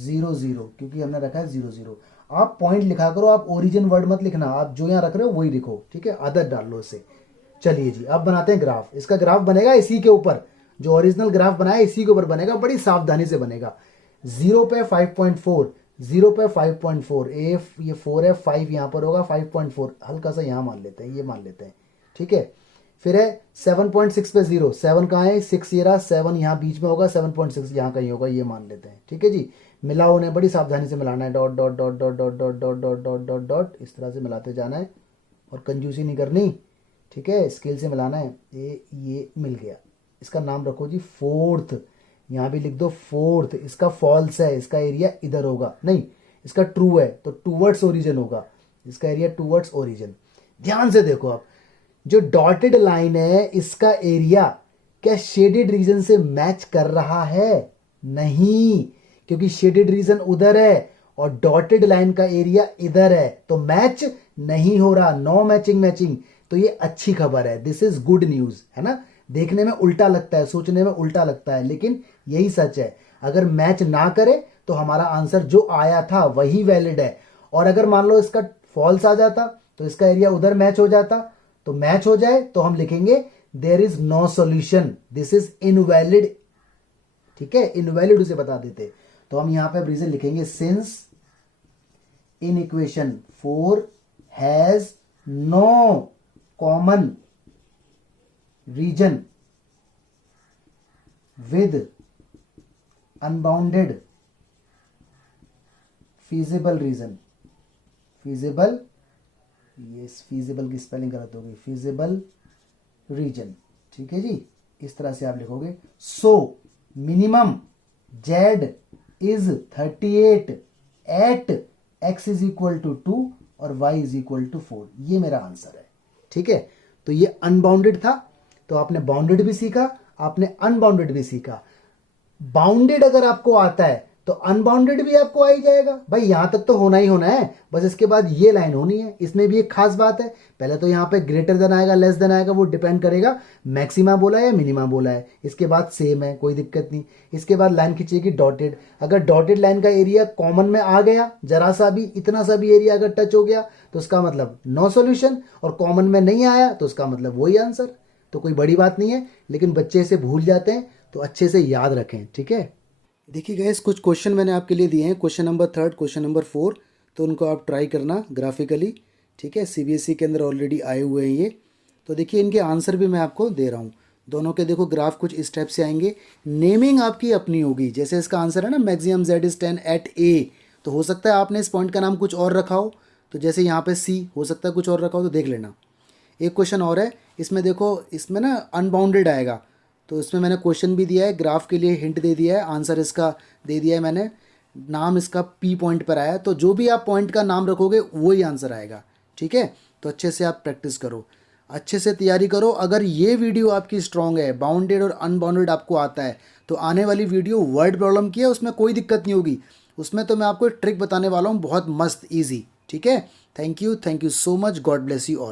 0 0, क्योंकि हमने रखा है 0 0। आप पॉइंट लिखा करो, आप ओरिजिन वर्ड मत लिखना, आप जो यहाँ रख रहे हो वही लिखो, ठीक है, आदत डाल लो इसे। चलिए जी अब बनाते हैं ग्राफ, इसका ग्राफ बनेगा इसी के ऊपर, जो ओरिजिनल ग्राफ बनाया इसी के ऊपर बनेगा, बड़ी सावधानी से बनेगा। 0 पे 5.4, 0 पे 5.4, ये 4 है, 5 यहाँ पर होगा, 5.4 हल्का सा यहाँ मान लेते हैं, ये मान लेते हैं, ठीक है। फिर है 7.6 पे 0, 7 कहाँ है, 6 ये रहा, 7 यहाँ बीच में होगा, 7.6 यहाँ कहीं होगा, ये मान लेते हैं, ठीक है जी। मिलाओ उन्हें, बड़ी सावधानी से मिलाना है, dot dot dot dot dot dot dot dot dot dot dot, इस तरह से मिलाते जाना है और कंजूसी नहीं करनी, ठीक है, स्केल से मिलाना है। ये मिल गया, इसका नाम रखो जी फोर्थ, यहाँ भी लिख दो फोर्थ। इसका फॉल्स है, इसका एरिया इधर होगा, नहीं इसका ट्रू है तो टूवर्ड्स ओरिजिन होगा, इसका एरिया टूवर्ड्स ओरिजिन। ध्यान से देखो आप, जो डॉटेड लाइन है इसका एरिया क्या शेडेड रीजन से मैच कर रहा है? नहीं, क्योंकि शेडेड रीजन उधर है और डॉटेड लाइन का एरिया इधर है, तो मैच नहीं हो रहा, नो मैचिंग मैचिंग। तो ये अच्छी खबर है, दिस इज गुड न्यूज, है ना। देखने में उल्टा लगता है, सोचने में उल्टा लगता है, लेकिन यही सच है। अगर मैच ना करे तो हमारा आंसर जो आया था वही वैलिड है, और अगर मान लो इसका फॉल्स आ जाता तो इसका एरिया उधर मैच हो जाता, तो मैच हो जाए तो हम लिखेंगे there is no solution, this is invalid, ठीक है, इनवैलिड उसे बता देते। तो हम यहां पे रीजन लिखेंगे, since inequation 4 has no common region with unbounded feasible region, feasible, ये फीजिबल की स्पेलिंग गलत हो गई, फीजिबल रीजन, ठीक है जी, इस तरह से आप लिखोगे। So minimum Z is 38 at X is equal to 2 और वाई इज इक्वल टू 4, ये मेरा आंसर है, ठीक है। तो ये अनबाउंडेड था, तो आपने बाउंडेड भी सीखा, आपने अनबाउंडेड भी सीखा। बाउंडेड अगर आपको आता है तो अनबाउंडेड भी आपको आ ही जाएगा, भाई यहां तक तो होना ही होना है, बस इसके बाद ये लाइन होनी है। इसमें भी एक खास बात है, पहले तो यहां पे ग्रेटर देन आएगा, लेस देन आएगा, वो डिपेंड करेगा मैक्सिमा बोला है या मिनिमा बोला है। इसके बाद सेम है, कोई दिक्कत नहीं। इसके बाद लाइन खींचेगी डॉटेड, अगर डॉटेड लाइन का एरिया कॉमन में आ गया, जरा सा भी, इतना सा भी एरिया अगर टच हो गया तो उसका मतलब नो सॉल्यूशन, और कॉमन में नहीं आया तो उसका मतलब वही आंसर। तो कोई बड़ी बात नहीं है, लेकिन बच्चे इसे भूल जाते हैं, तो अच्छे से याद रखें, ठीक है। देखिए गाइस, कुछ क्वेश्चन मैंने आपके लिए दिए हैं, क्वेश्चन नंबर 3, क्वेश्चन नंबर 4, तो उनको आप ट्राई करना ग्राफिकली, ठीक है। सीबीएसई के अंदर ऑलरेडी आए हुए हैं ये, तो देखिए इनके आंसर भी मैं आपको दे रहा हूँ। दोनों के देखो ग्राफ कुछ इस टाइप से आएंगे, नेमिंग आपकी अपनी होगी। जैसे इसका आंसर है ना, मैक्सिमम जेड इज 10 एट ए, तो हो सकता है आपने इस पॉइंट का नाम कुछ और रखा हो, तो जैसे यहाँ पे सी, हो सकता है कुछ और रखा हो, तो देख लेना। एक क्वेश्चन और है, इसमें देखो, इसमें ना अनबाउंडेड आएगा, तो इसमें मैंने क्वेश्चन भी दिया है, ग्राफ के लिए हिंट दे दिया है, आंसर इसका दे दिया है मैंने, नाम इसका पी पॉइंट पर आया है, तो जो भी आप पॉइंट का नाम रखोगे वही आंसर आएगा, ठीक है। तो अच्छे से आप प्रैक्टिस करो, अच्छे से तैयारी करो। अगर ये वीडियो आपकी स्ट्रॉन्ग है, बाउंडेड और अनबाउंडेड आपको आता है, तो आने वाली वीडियो वर्ड प्रॉब्लम की है, उसमें कोई दिक्कत नहीं होगी। उसमें तो मैं आपको एक ट्रिक बताने वाला हूँ, बहुत मस्त ईजी, ठीक है। Thank you so much, God bless you all.